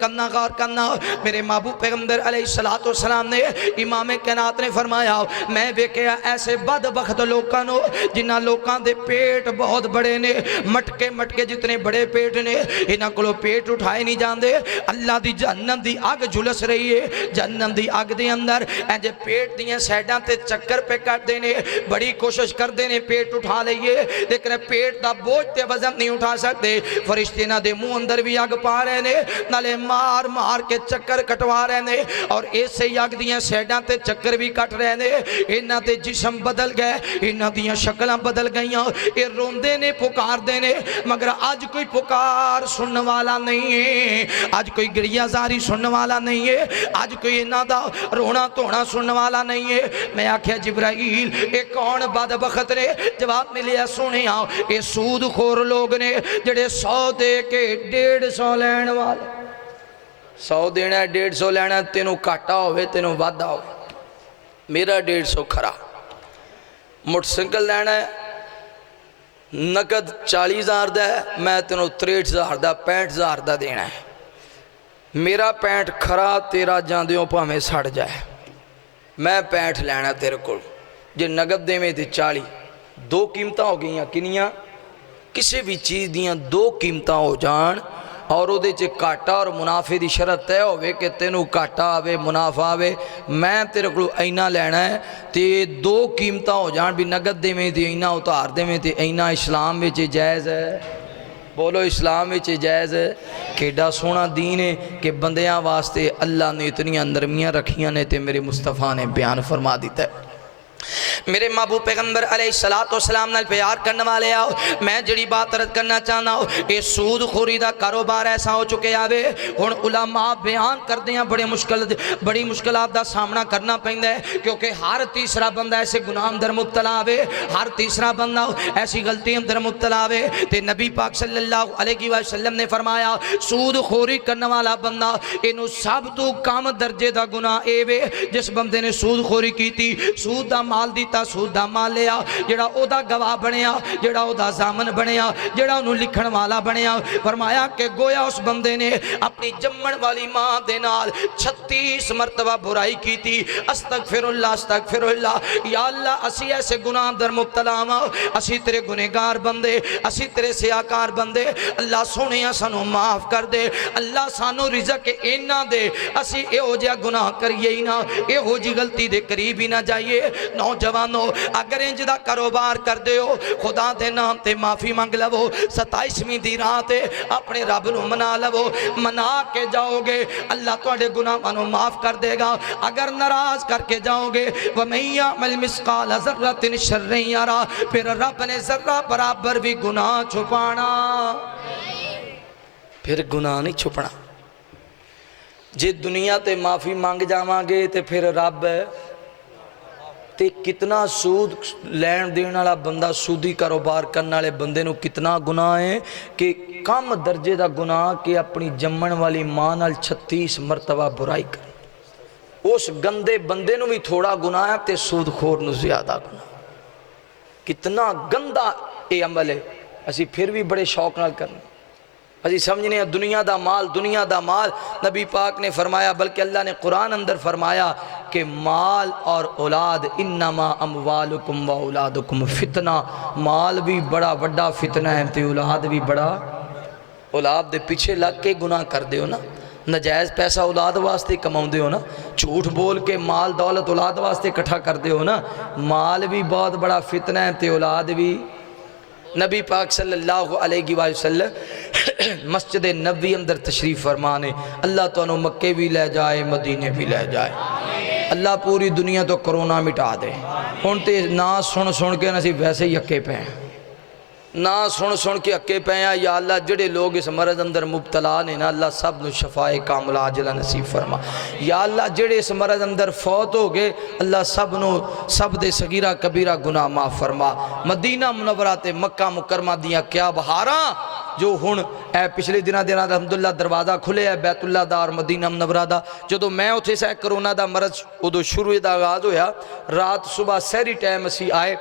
کرنا غور کرنا میرے محبوب پیغمبر علیہ السلام نے امام کائنات نے فرمایا میں ویکھیا ایسے بدبخت لوکاں نو جنہاں لوکاں دے پیٹ بہت بڑے نے مٹکے مٹکے جتنے بڑے پیٹ نے انہاں کولوں پیٹ اٹھائے نہیں جاندے اللہ دی جہنم دی اگ جھلس رہی ہے جہنم دی اگ دے اندر انج پیٹ دیاں سائیڈاں تے چکر پہ کردے نے بڑی کوشش کردے نے پیٹ اٹھا لئیے لیکن پیٹ دا بوجھ تے وزن نہیں اٹھا سکتے فرشتے نہ دے منہ اندر بھی اگ پا رہے نے نالے مار مار کے چکر کٹوا رہے نے اور ایسے ہی اگ دیاں سائیڈاں تے چکر بھی کٹ رہے نے انہاں دے جسم بدل گئے انہاں دیاں شکلاں بدل گئیاں اے روندے نے پکار دے نے مگر آج کوئی پکار سننے والا نہیں ہے آج کوئی گریہ زاری سننے والا نہیں ہے آج کوئی انہاں دا رونا تونا سننے والا نہیں ہے میں آکھیا جبرائیل اے کون بدبخت نے جواب ملیا سنے آؤ اے سود خور لوگ نے جڑے 100 دے کے 150 لین والے 100 دینا ہے 150 لینا ہے تینوں کاٹا ہوئے تینوں وعدہ ہوئے میرا 150 کھرا موٹر سائیکل لینا ہے نقد 40,000 دا ہے میں تینوں 63,000 دا 65,000 دا دینا ہے میرا 65 کھرا تیرا جاندیوں پا میں سڑ جائے میں 65 لینا تیرے کو جے نقد دے میں تھے 40 دو قیمتاں ہو گئیاں کنیاں کسی بھی چیز دیاں دو قیمتاں ہو جان اور او دے چے کاٹا اور منافع دی شرط ہے ہوئے کہ تینوں کاٹا آوے منافع آوے میں تیرے کو اینہ لینا ہے تے دو قیمتاں ہو جان بھی نقد دے میں تے اینہ اتار دے میں تے اینہ اسلام میں چے جائز ہے بولو اسلام میں چے جائز ہے کیڈا سونا دین ہے کہ بندیاں واسطے اللہ نے اتنی نرمیاں رکھیاں نے تے میرے مصطفیٰ نے بیان فرما دیتا ہے میرے محبوب پیغمبر علیہ السلام نال پیار کرنے والے آؤ میں جڑی بات رد کرنا چاہنا ہوں اے سود خوری دا کاروبار ایسا ہو چکے آوے ہن علماء بیان کر دیں بڑی مشکلات دا سامنا کرنا پہندہ ہے کیونکہ ہر تیسرا بندہ ایسے گناہ اندر مبتلا آوے ہر تیسرا بندہ ایسی غلطی اندر مبتلا آوے تے نبی پاک صلی اللہ علیہ وسلم نے فرمایا سود خوری کرنے والا بندہ انہوں سب تو کم درجے دا گناہ اے وے جس بندے نے سود خوری کی تھی سود دا مال دیتا سود دا مال لیا جڑا او دا گواہ بنیا جڑا او دا زامن بنیا جڑا انہوں لکھن والا بنیا فرمایا کہ گویا اس بندے نے اپنی جمن والی ماں دے نال 36 مرتبہ برائی کی تھی استغفر اللہ یا اللہ اسی ایسے گناہ در مبتلا ہاں اسی تیرے گنہگار بندے اسی تیرے سیاکار بندے اللہ سونیا سانو معاف کر دے اللہ سانو رزق اینا دے اسی اے ہو جا گناہ کریے ہی نہ اے ہو جی غلطی دے قریب ہی نہ جائیے نوجوانوں اگر انج دا کاروبار کر دے ہو خدا دے نام تے معافی مانگ لو 27ویں دی رات اپنے رب نو منا لو منا کے جاؤ گے اللہ تواڈے گناہ مانو معاف کر دے گا اگر ناراض کر کے جاؤ گے وَمَن يَعْمَلْ مِثْقَالَ ذَرَّةٍ شَرًّا يَرَهُ پھر رب نے ذرہ برابر بھی گناہ چھپانا پھر گناہ نہیں چھپنا جے دنیا تے معافی مانگ جاواں گے تے پھر رب تے کتنا سود لین دین والا بندہ سودی کاروبار کرنے والے بندے نو کتنا گناہ ہے کہ کم درجے دا گناہ کہ اپنی جمن والی ماں نال 36 مرتبہ برائی کر اس گندے بندے نو بھی تھوڑا گناہ ہے تے سود خور نو زیادہ گناہ کتنا گندہ اے عمل ہے اسی پھر بھی بڑے شوق نال کرنے اسی سمجھنے ہیں دنیا دا مال نبی پاک نے فرمایا بلکہ اللہ نے قرآن اندر فرمایا کہ مال اور اولاد انما اموالکم و اولادکم فتنہ مال بھی بڑا وڈا فتنہ ہے تے اولاد بھی بڑا اولاد دے پیچھے لگ کے گناہ کر دے ہو نا نجائز پیسہ اولاد واسطے کماؤں دے ہو نا جھوٹ بول کے مال دولت اولاد واسطے کٹھا کر دے ہو نا مال بھی بہت بڑا فتنہ ہے تے اولاد بھی نبی پاک صلی اللہ علیہ وسلم مسجد نبوی اندر تشریف فرمانے اللہ تو انہوں مکے بھی لے جائے مدینے بھی لے جائے اللہ پوری دنیا تو کرونا مٹا دے ہن تے نا سن کے نسی ویسے ہی اکے پہ ہیں نا سن کے اکے پہ ہیں یا اللہ جڑے لوگ اس مرض اندر مبتلا نے نا اللہ سب نو شفائے کاملہ عاجلہ نصیب فرما یا اللہ جڑے اس مرض اندر فوت ہو گئے اللہ سب دے صغیرہ کبیرہ گناہ معاف فرما مدینہ منورہ تے مکہ مکرمہ دیاں کیا بہاراں جو ہن اے پچھلے دنہ الحمدللہ دروازہ کھلے ہے بیت اللہ دا اور مدینہ منورہ دا جدو میں اتھے سے کرونا دا مرض ادو شروع دا آغاز ہویا رات صبح سہری ٹائم اسی آئے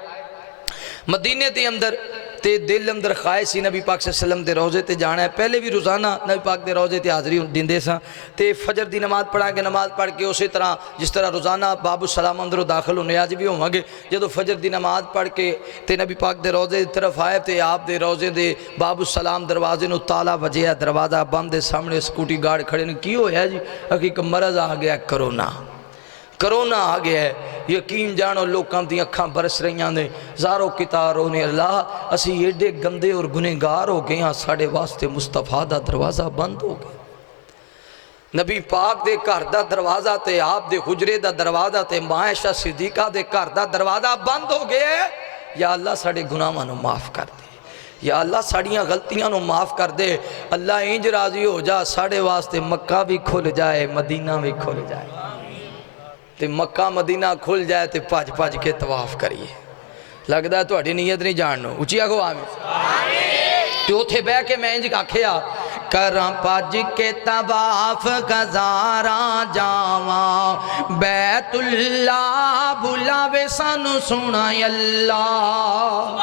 مدینے دے اندر تے دل اندر خواہش سی نبی پاک صلی اللہ علیہ وسلم دے روزے تے جانا ہے. پہلے بھی روزانہ نبی پاک دے روزے تے حاضری دیندے سا تے فجر دی نماز پڑھا کے نماز پڑھ کے اسی طرح جس طرح روزانہ باب السلام اندروں داخل ہونے اج بھی ہوواں گے. جدو فجر دی نماز پڑھ کے تے نبی پاک دے روزے دی طرف آئے تے آپ دے روزے دے باب السلام دروازے نو تالا وجیا, دروازہ بند, سامنے سکوٹی گارڈ کھڑے نے. کی ہویا جی؟ حقیقت مرض آ گیا, کرونا آ گیا ہے. یقین جانو لوکاں دی اکھاں برس رہیاں نے, زارو کتاروں نے. اللہ اسی ایڈے گندے اور گنہگار ہو گئے ہاں, ساڑے واسطے مصطفیٰ دا دروازہ بند ہو گیا. نبی پاک دے گھر دا دروازہ تے آپ دے حجرے دا دروازہ تے ماں عائشہ صدیقہ دے گھر دا دروازہ بند ہو گیا ہے. یا اللہ ساڑے گناہاں نو معاف کر دے, یا اللہ ساڑیاں غلطیاں نو معاف کر دے. اللہ انج راضی ہو جا ساڑے واسطے مکہ بھی کھل جائے, مدینہ بھی کھل جائے, تے مکہ مدینہ کھل جائے تے پاج پاج کے طواف کریے. لگدا ہے تہاڈی نیت نہیں جاننو, اچھی آگو آمین. تے اوتھے بہ کے میں انج آکھیا کراں پاج کے طواف گزاراں جاواں, بیت اللہ بلاوے سانو سونا اللہ.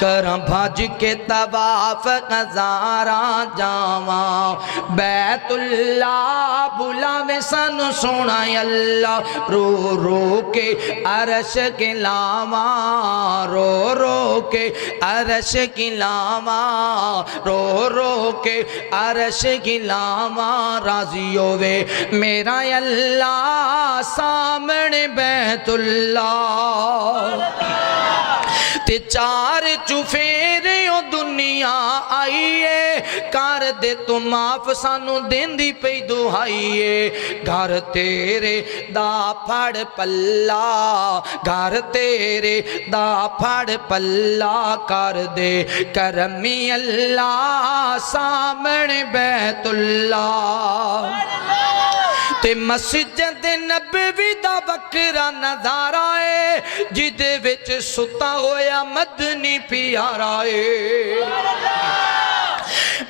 کراں بھاج کے طواف گزاراں جاواں, بیت اللہ بلاوے سانو سونا اللہ. رو رو کے عرش گلاواں, رو رو کے عرش گلاواں, رو رو کے عرش گلاواں. راضی ہووے میرا اللہ سامنے بیت اللہ. تے چار چفیریوں دنیا آئیے, کر دے تو معاف سانو دین دی پئی دہائیے. گھر تیرے دا پھڑ پلا, گھر تیرے دا پھڑ پلا, کر دے کرمی اللہ سامنے بیت اللہ. تے مسجد نبوی دا وکرا نظارہ ہے, جدے وچ ستا ہویا مدنی پیارا ہے.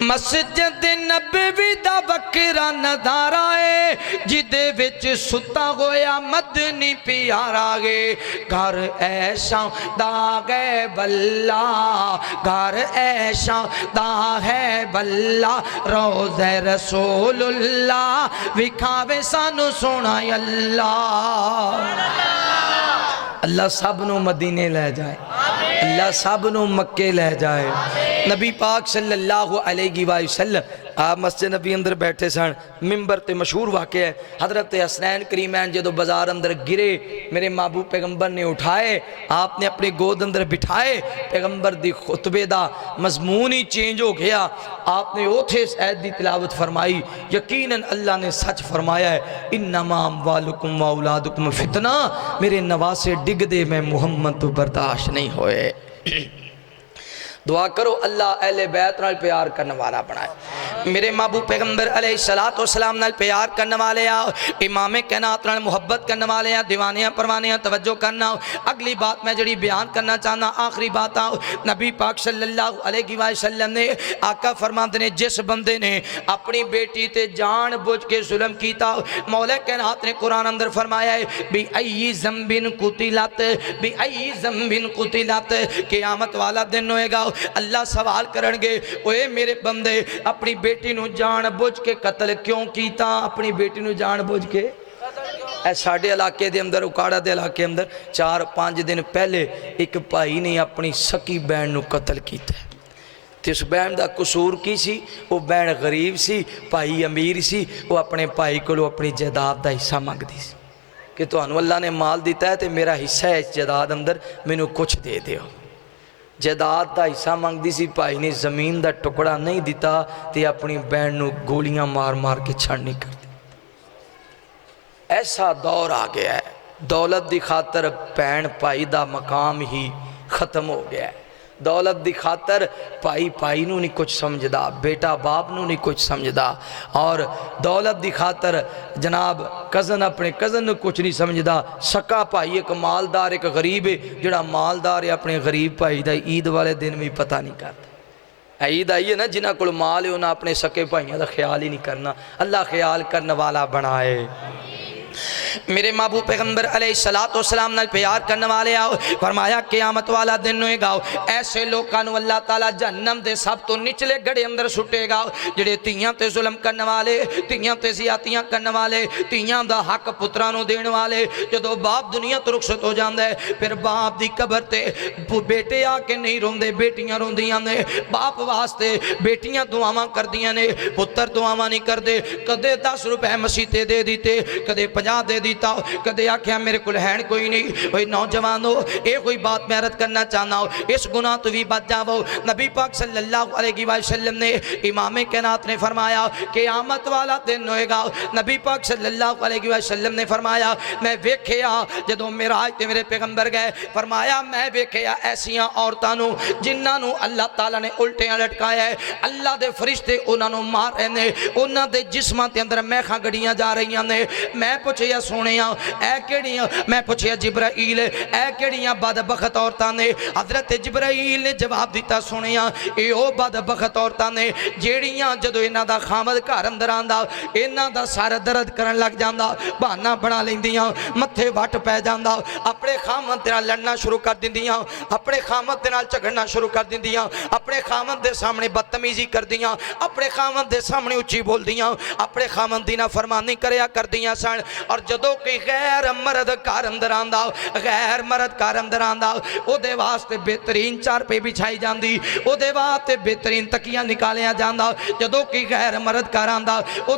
مسجد نبوی دا وکرا نظارہ ہے, جدے وچ ستا ہویا مدنی پیارا ہے. گھر ایشاں دا گئے بلا, گھر ایشاں دا ہے بلا, روضہ رسول اللہ وکھاوے سانو سونا اللہ. اللہ سب نو مدینے لے جائے, اللہ سب نو مکے لے جائے. نبی پاک صلی اللہ علیہ وآلہ وسلم آپ مسجد نبی اندر بیٹھے سن, ممبر تے مشہور واقعہ ہے. حضرت حسنین کریمین جدو بازار اندر گرے, میرے محبوب پیغمبر نے اٹھائے, آپ نے اپنے گود اندر بٹھائے. پیغمبر دی خطبے دا مضمون ہی چینج ہو گیا. آپ نے اوتھے اس آیت دی تلاوت فرمائی, یقیناً اللہ نے سچ فرمایا ہے, انما اموالکم و اولادکم فتنہ. میرے نواسے ڈگ دے میں محمد تو برداشت نہیں ہوئے. دعا کرو اللہ اہل بیت نال پیار کرنے والا بنائے. میرے محبوب پیغمبر علیہ السلام نال پیار کرنے والے آؤ, امام کائنات نال محبت کرنے والے آؤ, دیوانیاں پروانیاں توجہ کرنا. اگلی بات میں جڑی بیان کرنا چاہنا, آخری بات آؤ. نبی پاک صلی اللہ علیہ وآلہ وسلم نے آقا فرماتے نے جس بندے نے اپنی بیٹی تے جان بوجھ کے ظلم کیتا, مولا کائنات نے قرآن اندر فرمایا ہے بی ای ذنب قتلت, بی ای ذنب قتلت. قیامت والا دن ہوئے گا, اللہ سوال کرنگے, اوے میرے بندے اپنی بیٹی نو جان بوجھ کے قتل کیوں کیتا, اپنی بیٹی نو جان بوجھ کے. اے ساڑھے علاقے دے اندر, اکاڑا دے علاقے اندر 4-5 دن پہلے ایک بھائی نے اپنی سکی بہن نو قتل کیتا ہے. تے اس بہن دا قصور کی سی, وہ بہن غریب سی, بھائی امیر سی. وہ اپنے بھائی کو اپنی جائیداد دا حصہ مانگ دی سی کہ تانوں اللہ نے مال دیتا ہے تے میرا حصہ ہے اس جائیداد اندر, مینوں کچھ دے دیو. جائیداد دا حصہ مانگ دی سی, بھائی نے زمین دا ٹکڑا نہیں دیتا تے اپنی بہن نو گولیاں مار مار کے چھڑنی کر دی. ایسا دور آ گیا ہے, دولت دی خاطر بہن بھائی دا مقام ہی ختم ہو گیا ہے. دولت دی خاطر بھائی نو نہیں کچھ سمجھدا, بیٹا باپ نو نہیں کچھ سمجھدا, اور دولت دی خاطر جناب کزن اپنے کزن نو کچھ نہیں سمجھدا. سکا بھائی ایک مالدار ایک غریب ہے, جڑا مالدار ہے اپنے غریب بھائی دا عید والے دن بھی پتہ نہیں کرتا. عید آئی ہے نا, جنہ کول مال ہے انہاں اپنے سکے بھائیاں دا خیال ہی نہیں کرنا. اللہ خیال کرنے والا بنائے. میرے محبوب پیغمبر علیہ الصلوۃ والسلام نال پیار کرنے والے آؤ، فرمایا قیامت والا دن ہوئے گا ایسے لوگوں نو اللہ تعالیٰ جہنم دے سب تو نچلے گڑے اندر سٹے گا، جڑے تیاں تے ظلم کرنے والے، تیاں تے زیادتیاں کرنے والے، تیاں دا حق پتراں نو دین والے۔ جدو باپ دنیا تو رخصت ہو جاندے پھر باپ دی قبر تے بیٹے آ کے نہیں روندے، بیٹیاں روندیاں نے، باپ واسطے بیٹیاں دعاواں کردیاں نے، پتر دعاواں نہیں کردے۔ کدے 10 روپے مسیتے دے دیتے، کدے 50 دے دیتا، کدے آکھیا میرے کل ہین کوئی نہیں۔ وہی نوجوانوں اے کوئی بات میں عرض کرنا چاہنا ہوں، اس گناہ تو بھی بچ جاؤ۔ نبی پاک صلی اللہ علیہ وسلم نے، امام کائنات نے فرمایا قیامت والا دن ہوئے گا، نبی پاک صلی اللہ علیہ وسلم نے فرمایا میں ویکھیا جدوں معراج تے میرے پیغمبر گئے، فرمایا میں ویکھیا ایسیاں عورتاں نو جنہاں نو اللہ تعالیٰ نے الٹیاں لٹکایا ہے، اللہ دے فرشتے انہاں نو مار رہے نے، انہاں دے جسماں تے اندر میخاں گڑیاں جا رہیاں نے۔ میں پوچھیا سونیاں اے کیڑیاں، میں پوچھیا جبرائیل اے کیڑیاں بدبخت عورتاں نے؟ حضرت جبرائیل نے جواب دیتا سونیاں اے او بدبخت عورتاں نے جیڑیاں جدو انہاں دا خامد گھر اندر آندا انہاں دا سارا درد کرن لگ جاندا، بہانا بنا لیندیاں، متھے وٹ پہ جاندا، اپنے خامد دے نال لڑنا شروع کر دیندیاں، اپنے خامد دے نال جھگڑنا شروع کر دیندیاں، اپنے خامد دے سامنے بدتمیزی کر دیاں، اپنے خامد دے سامنے اچھی بول دیاں، اپنے خامد دی نافرمانی کریا کر دیاں سن۔ اور جدو کوئی غیر مرد گھر اندر آندا، غیر مرد گھر اندر آندا، او دے واسطے بہترین چار پہ بچھائی جاندی، او دے واسطے بہترین تکیاں نکالیا جاندا۔ جدو کوئی غیر مرد گھر آندا او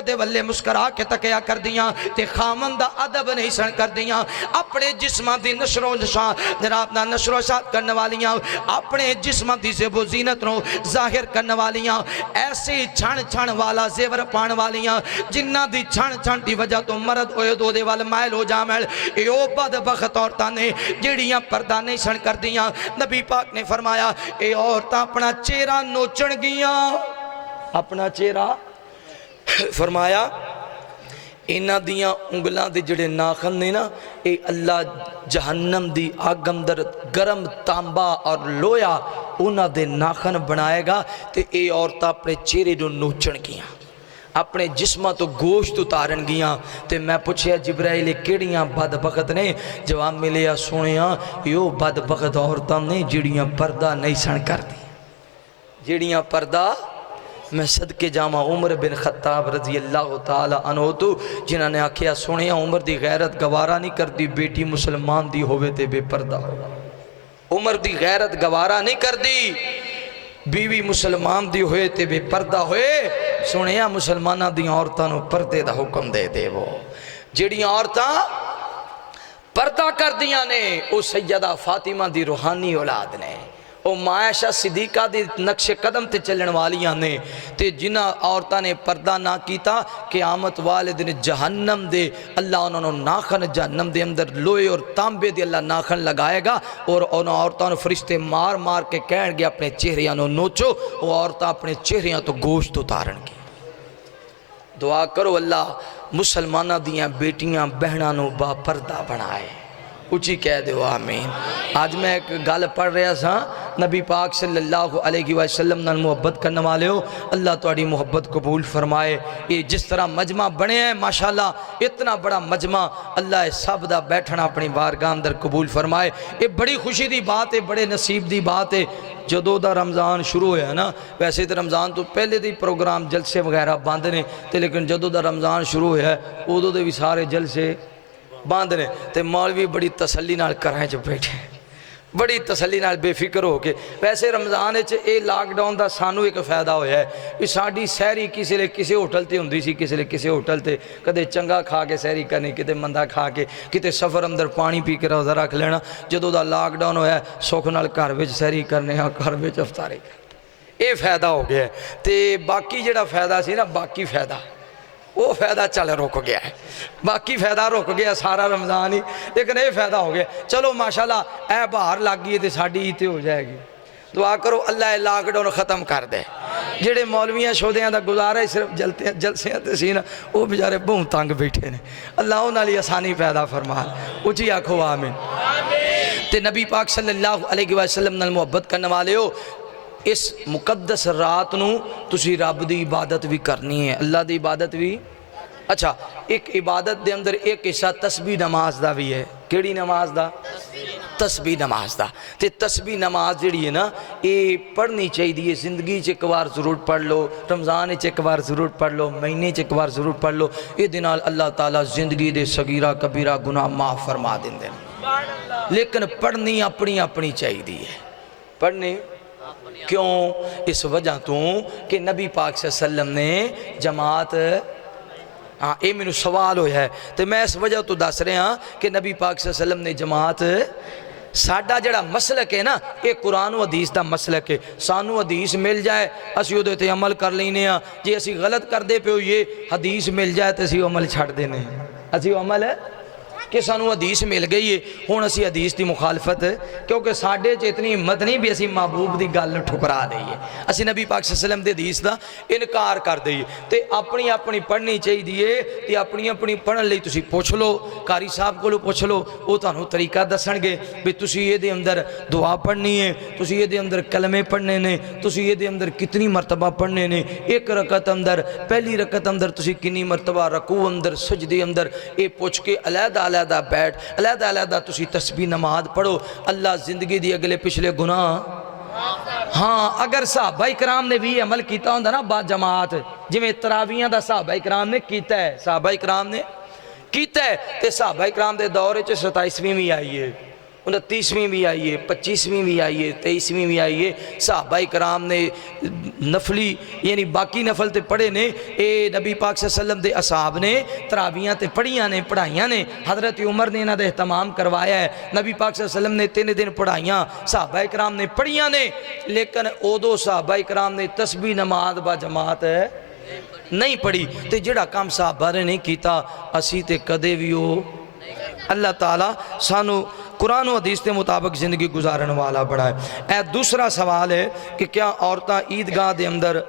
دے والے مسکرا کے تکیا کر دیاں تے خامن دا ادب نہیں سن کر دیاں، اپنے جسماں دی نشر و نشان جناب نا نشر و شاد کرنے والیاں، اپنے جسماں دی زیب و زینت نو ظاہر کرنے والیاں، ایسے چھن چھن والا زیور پان والیاں جنہ دی چھن چھن دی وجہ تو مرد ہوئے دو دے وال مائل ہو جامل، اے او بدبخت عورتاں نے جیڑیاں پردہ نہیں سن کر دیاں۔ نبی پاک نے فرمایا اے عورتاں اپنا چہرہ نوچن گیاں، اپنا چہرہ، فرمایا انہاں دیاں انگلاں دے جڑے ناخن نے نا اے اللہ جہنم دی آگ اندر گرم تانبا اور لویا انہاں دے ناخن بنائے گا تے اے عورتاں اپنے چہرے نو نوچن گیاں، اپنے جسمہ تو گوشت اتارن گیاں۔ تے میں پوچھیا جبرائیل کیڑیاں بدبخت نے؟ جواب ملیا سونیاں یو بدبخت عورتاں نے جڑیاں پردہ نہیں سن کر دی، جڑیاں پردہ۔ میں صدقے جامع عمر بن خطاب رضی اللہ تعالی عنہ تو جنہاں نے آکھیا سونیاں عمر دی غیرت گوارا نہیں کر دی، بیٹی مسلمان دی ہوئے تے بے پردہ ہوگا۔ عمر دی غیرت گوارا نہیں کر دی، بیوی مسلمان دی ہوئے تے بے پردہ ہوئے۔ سونیاں مسلمانہ دی عورتاں نو پردے دا حکم دے دے، وہ جڑیاں عورتاں پردہ کر دیاں نے او سیدہ فاطمہ دی روحانی اولاد نے، او معاشہ صدیقہ دی نقش قدم تے چلن والیاں نے۔ تے جنہ عورتاں نے پردہ نہ کیتا قیامت والے دن جہنم دے اللہ انہوں نے ناخن جہنم دے اندر لوہے اور تانبے دے اللہ ناخن لگائے گا، اور انہوں عورتاں نے فرشتے مار مار کے کہن گے اپنے چہریاں نو نوچو، وہ عورتاں اپنے چہریاں تو گوشت اتارن گے۔ دعا کرو اللہ مسلمانہ دیاں بیٹیاں بہناں نو با پردہ بنائے، اچھی کہہ دے آمین۔ آج میں ایک گل پڑھ رہا سا، نبی پاک صلی اللہ علیہ وسلم نے محبت کرنے والے ہو، اللہ تہاڈی محبت قبول فرمائے۔ یہ جس طرح مجمع بنے ہیں ماشاءاللہ اتنا بڑا مجمع، اللہ سب دا بیٹھنا اپنی بارگاہ اندر قبول فرمائے۔ یہ بڑی خوشی دی بات ہے، بڑے نصیب دی بات ہے۔ جدو دا رمضان شروع ہویا نا، ویسے تو رمضان تو پہلے دی پروگرام جلسے وغیرہ بند نے تے، لیکن جدو دا رمضان شروع ہویا ہے ادو دے بھی سارے جلسے باندھ نے تے مولوی بڑی تسلی نال کراں چ بیٹھے، بڑی تسلی نال بے فکر ہو کے۔ ویسے رمضان اے لاک ڈاؤن دا سانو ایک فائدہ ہویا ہے کہ ساڈی سحری کسی لے کسی ہوٹل تے ہوندی سی، کسی لے کسی ہوٹل تے، کدے چنگا کھا کے سحری کرنی، کدے مندا کھا کے، کتے سفر اندر پانی پی کے روزہ رکھ لینا۔ جدوں دا لاک ڈاؤن ہویا ہے سکھ نال گھر وچ سحری کرنے ہاں، گھر وچ افطاری کرنے، اے فائدہ ہو گیا ہے۔ تے باقی جڑا فائدہ سی نا، باقی فائدہ وہ فائدہ چل رک گیا ہے، باقی فائدہ رک گیا سارا رمضان ہی، لیکن یہ فائدہ ہو گیا۔ چلو ماشاءاللہ اے باہر لگ گئی تے ساڈی عید ہو جائے گی۔ دعا کرو اللہ لاک ڈاؤن ختم کر دے۔ جڑے مولویاں شودیاں دا گزارا ہی صرف جلسیاں تے سی نا، وہ بیچارے بہت تنگ بیٹھے نے، اللہ انہاں لئی آسانی پیدا فرما، اچھی آکھو آمین۔ تے نبی پاک صلی اللہ علیہ وسلم نال محبت کرنے والے ہو، اس مقدس رات نو تسی رب دی عبادت بھی کرنی ہے، اللہ دی عبادت بھی اچھا ایک عبادت دے اندر ایک حصہ تسبیح نماز دا بھی ہے. کیڑی نماز دا؟ تسبیح نماز دا. تے تسبیح نماز جڑی ہے نا یہ پڑھنی چاہیے. زندگی چ ایک بار ضرور پڑھ لو, رمضان چ ایک بار ضرور پڑھ لو, مہینے چ ایک بار ضرور پڑھ لو. یہ نال اللہ تعالیٰ زندگی دے صغیرہ کبیرہ گناہ معاف فرما دیندے. لیکن پڑھنی اپنی اپنی چاہیے. پڑھنی کیوں؟ اس وجہ تو کہ نبی پاک صلی اللہ علیہ وسلم نے جماعت ہاں یہ میرے سوال ہویا ہے تو میں اس وجہ تو دس رہے ہاں کہ نبی پاک صلی اللہ علیہ وسلم نے جماعت ساڈا جڑا مسلک ہے نا یہ قرآن و حدیث دا مسلک ہے. سانو حدیث مل جائے اسی وہ تے عمل کر لینے ہاں. جی اسی غلط کر دے پہ ہوئیے حدیث مل جائے تو اسی عمل چھڑ دینے. اسی عمل ہے کہ سانو حدیث مل گئی ہے ہون اسی حدیث دی مخالفت کیونکہ ساڈے چ اتنی ہمت نہیں بھی اسی محبوب دی گل ٹھکرا دئیے. اسی نبی پاک صلی اللہ علیہ وسلم دے حدیث دا انکار کر دئیے. تے اپنی اپنی پڑھنی چاہیے. تے اپنی اپنی پڑھن لئی تسی پوچھ لو, قاری صاحب کو پوچھ لو, وہ تانوں طریقہ دسن گے بھی تسی یہ دے اندر دعا پڑھنی ہے, تسی یہ دے اندر کلمے پڑھنے نے, تسی یہ دے اندر کتنی مرتبہ پڑھنے نے, ایک رکعت اندر پہلی رکعت اندر تسی کنی مرتبہ رکوع اندر سجدے اندر یہ پوچھ کے علیحدہ علیحدہ بیٹھ علیحدہ علیحدہ تسی تسبیح نماز پڑھو. اللہ زندگی دی اگلے پچھلے گناہ ہاں اگر صحابہ کرام نے بھی عمل کیتا ہوندہ نا با جماعت جویں تراویحاں دا صحابہ کرام نے کیتا ہے, صحابہ کرام نے کیتا ہے تے صحابہ کرام دے دورے چ 27ویں بھی آئی ہے, 29ویں بھی آئی ہے, 25ویں بھی آئی ہے, 23ویں بھی آئی ہے. صحابہ کرام نے نفلی یعنی باقی نفل تے پڑھے نے. اے نبی پاک صلی اللہ علیہ وسلم دے اصحاب نے تراویحاں تے پڑھیاں نے پڑھائیاں نے. حضرت عمر نے انہاں دے اہتمام کروایا ہے. نبی پاک صلی اللہ علیہ وسلم نے 3 دن پڑھائیاں, صحابہ کرام نے پڑھیاں نے. لیکن اودو صحابہ کرام نے تسبیح نماز با جماعت نہیں پڑھی. تے جڑا کام صحابہ نے نہیں کیتا اسی تے کدے بھی ہو. اللہ تعالیٰ سانو قرآن و حدیث کے مطابق زندگی گزارن والا بڑھائے. اے دوسرا سوال ہے کہ کیا عورتاں عیدگاہ دے اندر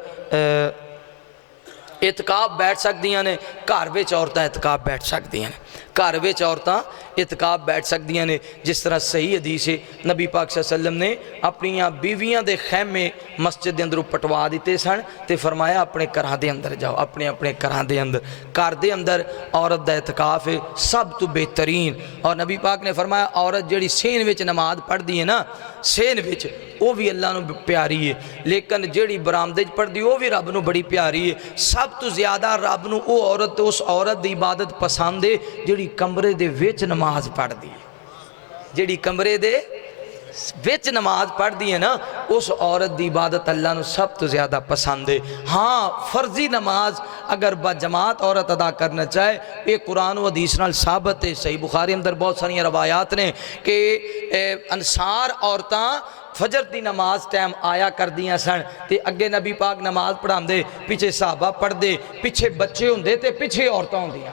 اعتکاف بیٹھ سکدیاں نے؟ گھر وچ عورتاں اعتکاف بیٹھ سکدیاں نے, گھر وچ عورتاں اعتکاف بیٹھ سکدیاں نے. جس طرح صحیح حدیث ہے نبی پاک صلی اللہ علیہ وسلم نے اپنی بیویاں دے خیمے مسجد دے اندر پٹوا دیتے سن تے فرمایا اپنے گھراں دے اندر جاؤ, اپنے اپنے گھراں دے اندر. گھر دے اندر عورت دا اعتکاف ہے سب تو بہترین. اور نبی پاک نے فرمایا عورت جڑی سین وچ نماز پڑھ دی ہے نا سین وچ وہ بھی اللہ نو پیاری ہے, لیکن جڑی برآمدے وچ پڑھ دی وہ بھی رب نو بڑی پیاری ہے. سب تو زیادہ رب نو او عورت اس عورت دی عبادت پسند ہے جڑی کمرے دے وچ نماز پڑھ دی, جڑی کمرے دے وچ نماز پڑھ دی ہے نا اس عورت دی عبادت اللہ نو سب تو زیادہ پسند ہے. ہاں فرضی نماز اگر با جماعت عورت ادا کرنا چاہے یہ قرآن و حدیث نال ثابت ہے. صحیح بخاری اندر بہت ساری روایات نے کہ انصار عورتاں فجر دی نماز ٹائم آیا کر دیاں سن تے اگے نبی پاک نماز پڑھان دے, پیچھے صحابہ پڑھ دے, پیچھے بچے ہوندے تے پیچھے عورتاں ہوندیاں.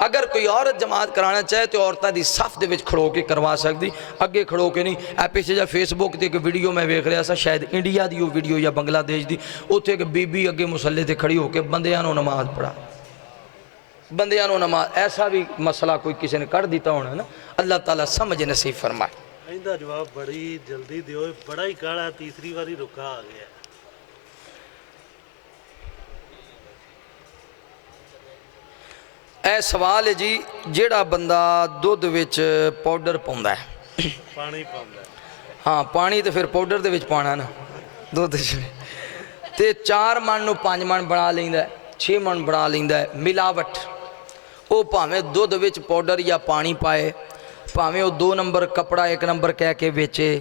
اگر کوئی عورت جماعت کرانا چاہے تو عورتاں دی صف دے وچ کھڑو کے کروا سکتی, اگے کھڑو کے نہیں. اے پیچھے جا فیس بک تے ایک ویڈیو میں ویکھ رہا سا, شاید انڈیا دی وہ ویڈیو یا بنگلہ دیش دی, اوتھے ایک بی بی اگے مصلی تے کھڑی ہو کے بندیاں نو نماز پڑھا, بندیاں نو نماز. ایسا بھی مسئلہ کوئی کسی نے کر دیتا ہونا نا. اللہ تعالیٰ سمجھ نصیب فرمائے. ایندا جواب بڑی جلدی دیو, بڑا ہی کالا, تیسری باری رکا آ گیا. اے سوال ہے جی جیڑا بندہ دودھ وچ پاؤڈر پاوندا ہے, پانی پاوندا ہے, ہاں پانی تے پھر پاؤڈر دے وچ پانا نا دودھ تے 4 من نو 5 من بنا لیندا ہے, 6 من بنا لیندا ہے. ملاوٹ او بھاویں دودھ وچ پاؤڈر یا پانی پائے, بھاویں او 2 نمبر کپڑا 1 نمبر کہہ کے بیچے,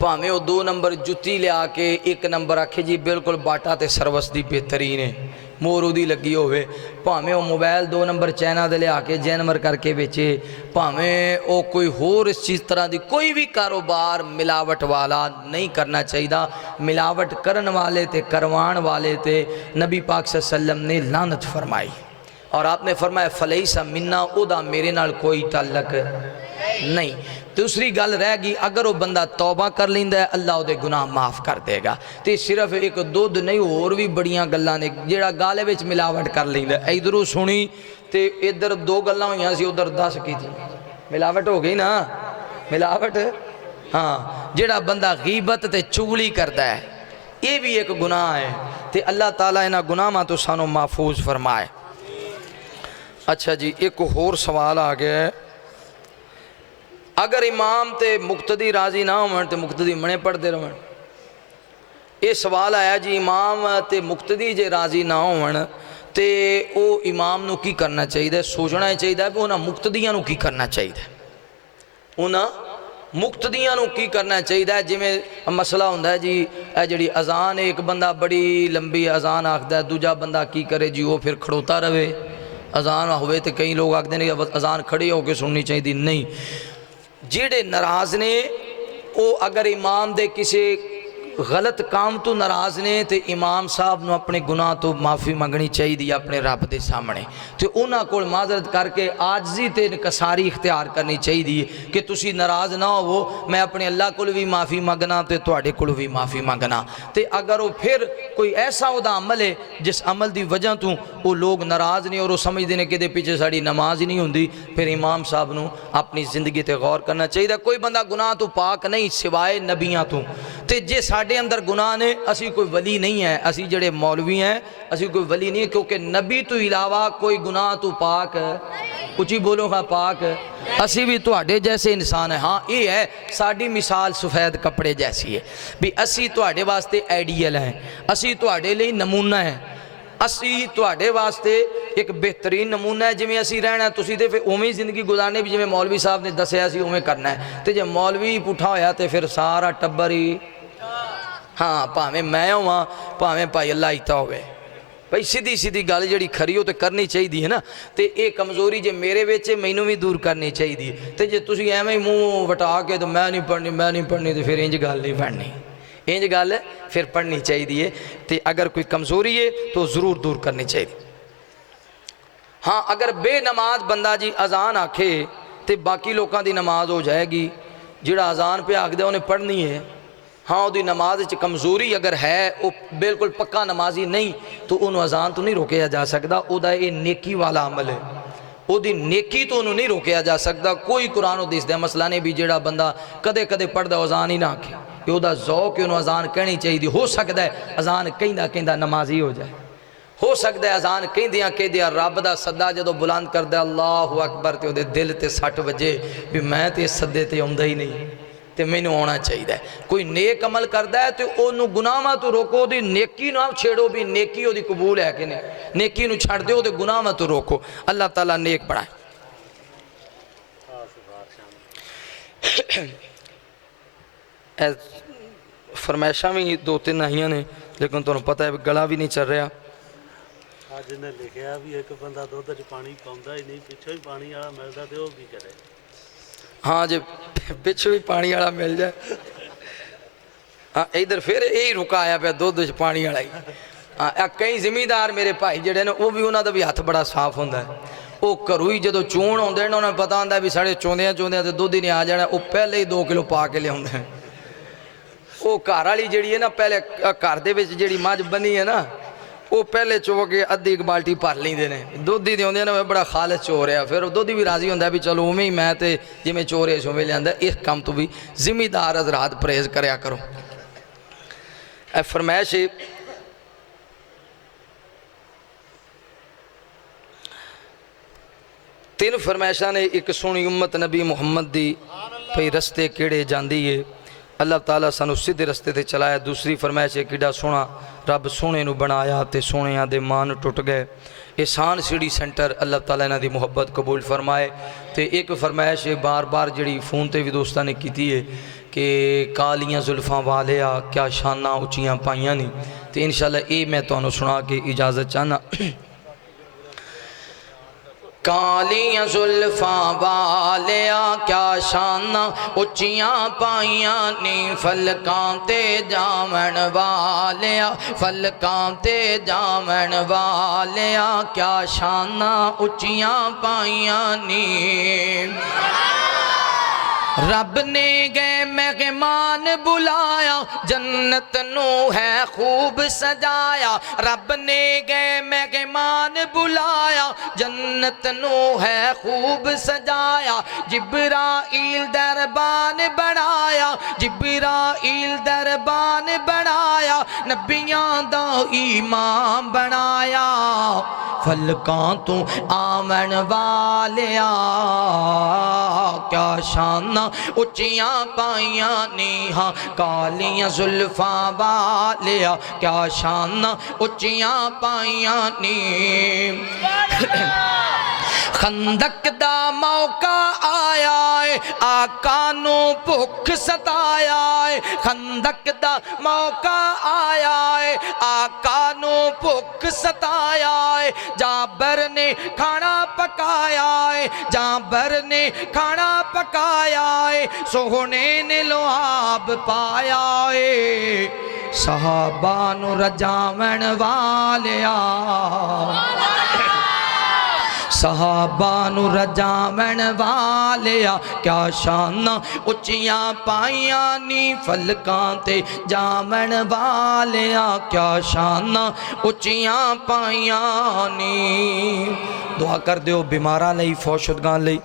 بھاویں او 2 نمبر جُتی لیا کے 1 نمبر آکھے جی بالکل باٹا تے سروس دی بہترین ہے مورو دی لگی ہوئے, بھاویں او موبائل 2 نمبر چائنا دے لیا کے جینمر کر کے بیچے, بھاویں او کوئی ہور اس چیز طرح دی کوئی بھی کاروبار ملاوٹ والا نہیں کرنا چاہیے. ملاوٹ کرن والے تے کروان والے تے نبی پاک صلی اللہ علیہ وسلم نے لعنت فرمائی, اور آپ نے فرمایا فلیسا منا, او دا میرے نال کوئی تعلق نہیں. دوسری گل رہ گئی اگر وہ بندہ توبہ کر لیندا ہے اللہ دے گناہ معاف کر دے گا. تے صرف ایک دودھ نہیں اور بھی بڑیاں گلاں نے جیڑا گالے وچ ملاوٹ کر لیندا ہے. ادھروں سنی تے ادھر 2 گلاں ہویاں سی ادھر 10 کیتی, ملاوٹ ہو گئی نا ملاوٹ. ہاں جیڑا بندہ غیبت تے چغلی کردا ہے یہ بھی ایک گناہ ہے تے اللہ تعالیٰ انہاں گناہاں تو سانو محفوظ فرمائے. اچھا جی ایک اور سوال آ گیا ہے، اگر امام تے مقتدی راضی نہ ہون تے مقتدی منے پڑھتے رہن؟ یہ سوال آیا جی امام تے مقتدی جے راضی نہ ہون تے او امام نو کی کرنا چاہیے؟ سوچنا چاہیے کہ انہاں مقتدیاں نو کی کرنا چاہیے، انہاں مقتدیاں نو کی کرنا چاہیے؟ جی میں مسئلہ ہوندہ ہے جی اے جڑی اذان ایک بندہ بڑی لمبی اذان آکھدا ہے، دوجا بندہ کی کرے جی وہ پھر کھڑوتا رہے، اذان ہوئے تو کئی لوگ آکھتے ہیں کہ اذان کھڑی ہو کے سننی چاہیے، نہیں، جیڑے ناراض نے او اگر امام دے کسی غلط کام تو ناراض نے تے امام صاحب نو اپنے گناہ تو معافی منگنی چاہیے اپنے رب دے سامنے، تے انہاں کول معذرت کر کے عاجزی تے انکساری اختیار کرنی چاہیے کہ تسی ناراض نہ ہو، میں اپنے اللہ کول بھی معافی منگنا تے تواڈے کول بھی معافی منگنا، تے اگر وہ پھر کوئی ایسا ہودا عمل ہے جس عمل دی وجہ تو وہ لوگ ناراض نہیں اور وہ سمجھتے ہیں کہ دے پیچھے ساڑی نماز ہی نہیں ہوندی، پھر امام صاحب نو اپنی زندگی تے غور کرنا چاہیے۔ کوئی بندہ گناہ تو پاک نہیں سوائے نبیاں تو، تے جے ساڑے اندر گناہ نے اسی کوئی ولی نہیں ہے، اسی جڑے مولوی ہیں اسی کوئی ولی نہیں ہے، کیونکہ نبی تو علاوہ کوئی گناہ تو پاک ہے، کچھ بولو ہاں پاک ہے، اسی بھی تواڈے جیسے انسان ہے۔ ہاں یہ ہے ساڑی مثال سفید کپڑے جیسی ہے بھی اسی تواڈے واسطے آئیڈیل ہیں، اسی تواڈے لئی نمونہ ہیں، اسی تواڈے واسطے ایک بہترین نمونہ ہے، جویں اسی رہنا ہے تسی تے پھر اوویں زندگی گزارنے بھی جویں مولوی صاحب نے دسیا اسی اوویں کرنا ہے، تے جے مولوی پٹھا ہویا تے پھر سارا ٹبر ہی ہاں پاویں میں ہواں پاویں بھائی اللہ ہیتا ہوئے، بھائی سیدھی سیدھی گل جڑی کھری ہو تے کرنی چاہیے ہے نا، تے اے کمزوری جے میرے وچ مینوں بھی دور کرنی چاہیے، تے جے تسی ایویں منہ وٹا کے تو میں نہیں پڑھنی تے پھر انج گل نہیں بننی، انج گل پھر پڑھنی چاہیے، تے اگر کوئی کمزوری ہے تو ضرور دور کرنی چاہیے۔ ہاں اگر بے نماز بندہ جی اذان آکھے تے باقی لوکاں دی نماز ہو جائے گی، جڑا اذان پہ آکھ دے انہیں پڑھنی ہے، ہاں وہ دی نماز کمزوری اگر ہے وہ بالکل پکا نمازی نہیں تو انہوں اذان تو نہیں روکیا جا سکتا، او دا یہ نیکی والا عمل ہے، او دی نیکی تو انہوں نہیں روکیا جا سکتا، کوئی قرآن و حدیث دے مسئلہ نہیں بھی جڑا بندہ کدے کدے پڑھ دا اذان ہی نہ آکھے، یہ دا ذوق انہوں اذان کہنی چاہیے، ہو سکتا ہے اذان کہیں نمازی ہو جائے، ہو سکتا ہے اذان کہیں دیا رب دا صدا جدو بلند کر دے اللہ اکبر تے دل تے سٹ وجے بھی میں تے صدے تے آمدہ ہی نہیں تے میں نے ہونا چاہیے، کوئی نیک عمل کردہ ہے تو انہوں گناہ تو روکو، دی نیکی نو آپ چھیڑو بھی نیکی ہو دی قبول ہے کہ نہیں، نیکی نو چھڑ دیو تے گناہ تو روکو، اللہ تعالیٰ نیک بڑھائے۔ فرمائشاں بھی دو تین آئیاں نے لیکن تو انہوں پتہ ہے گلا بھی نہیں چل رہا، آج نے لکھیا بھی ایک بندہ دودھ وچ پانی پاؤندا ہی نہیں، پچھوں ہی پانی والا ملدا تے او کی کرے؟ ہاں جی پچھو بھی پانی والا مل جائے، ہاں ادھر پھر یہی رکایا پہ دودھ وچ پانی والا ہی، ہاں کئی زمیندار میرے بھائی جڑے نے وہ بھی انہاں دا بھی ہاتھ بڑا صاف ہوندا ہے، وہ گھروں ہی جدو چون ہوندے ہیں انہوں نے پتہ ہوندا ہے بھی ساڑے چوندیاں تے دودھ ہی نہیں آ جانا، وہ پہلے ہی 2 کلو پا کے لے ہوندے ہیں، وہ گھر والی جڑی ہے نا پہلے گھر دے وچ جڑی مجھ بنی ہے نا وہ پہلے چو کے ادھی ایک بالٹی بھر لیندے نے، دودھ ہی دیندے نے بڑا خالص چور ہے، پھر دودھ بھی راضی ہوندا ہے بھی چلو اوویں ہی میں تے جویں چور ہے اوویں لیاندا، اس کام تو بھی ذمہ حضرات پرہیز کریا کرو۔ اے فرمائش ہے تین فرمائشاں نے، ایک سونی امت نبی محمد دی پئی رستے کیڑے جاندی ہے، اللہ تعالیٰ سانو سیدھے رستے تے چلایا، دوسری فرمائش ہے کیڑا سونا رب سونے نو بنایا تے سونے دے مان ٹوٹ گئے، احسان سیڑھی سینٹر اللہ تعالیٰ نے دی محبت قبول فرمائے، تے ایک فرمائش ہے بار بار جڑی فون تے بھی دوستان نے کیتی ہے کہ کالیاں زلفاں والیا کیا شانہ اچیاں پائیاں نہیں، تے انشاءاللہ اے میں تو انہوں سنا کے اجازت چاہنا۔ کالیاں زلفاں والیا کیا شانہ اچیاں پائیاں نی، فلکاں تے جامن والیا فلکاں تے جامن والیا کیا شانہ اچیاں پائیاں نی، رب نے گئے مہمان بلایا جنت نو ہے خوب سجایا، رب نے گئے مہمان بلایا جنت نو ہے خوب سجایا، جبرائیل دربان بنایا جبرائیل دربان بنایا، نبیاں دا امام بنایا، فلکاں تو آمن والیا کیا شان اچیاں پائیاں نیہاں کالیاں زلفاں والیا کیا شان اچیاں پائیاں نی خندق دا موقع آیا ہے آقا نو بھوک ستایا ہے خندق دا موقع آیا ہے آقا نو بھوک ستایا ہے جابر نے کھانا پکایا ہے جابر نے کھانا پکایا ہے سوہنے نے لعاب پایا ہے صحابہ نو رجاون والیا صحابہ نو رجاون والیا کیا شان اچیاں پائیاں نی فلکاں تے جامن والیا کیا شان اچیاں پائیاں نی دعا کر دیو بیماراں لئی فوت شدگاں لئی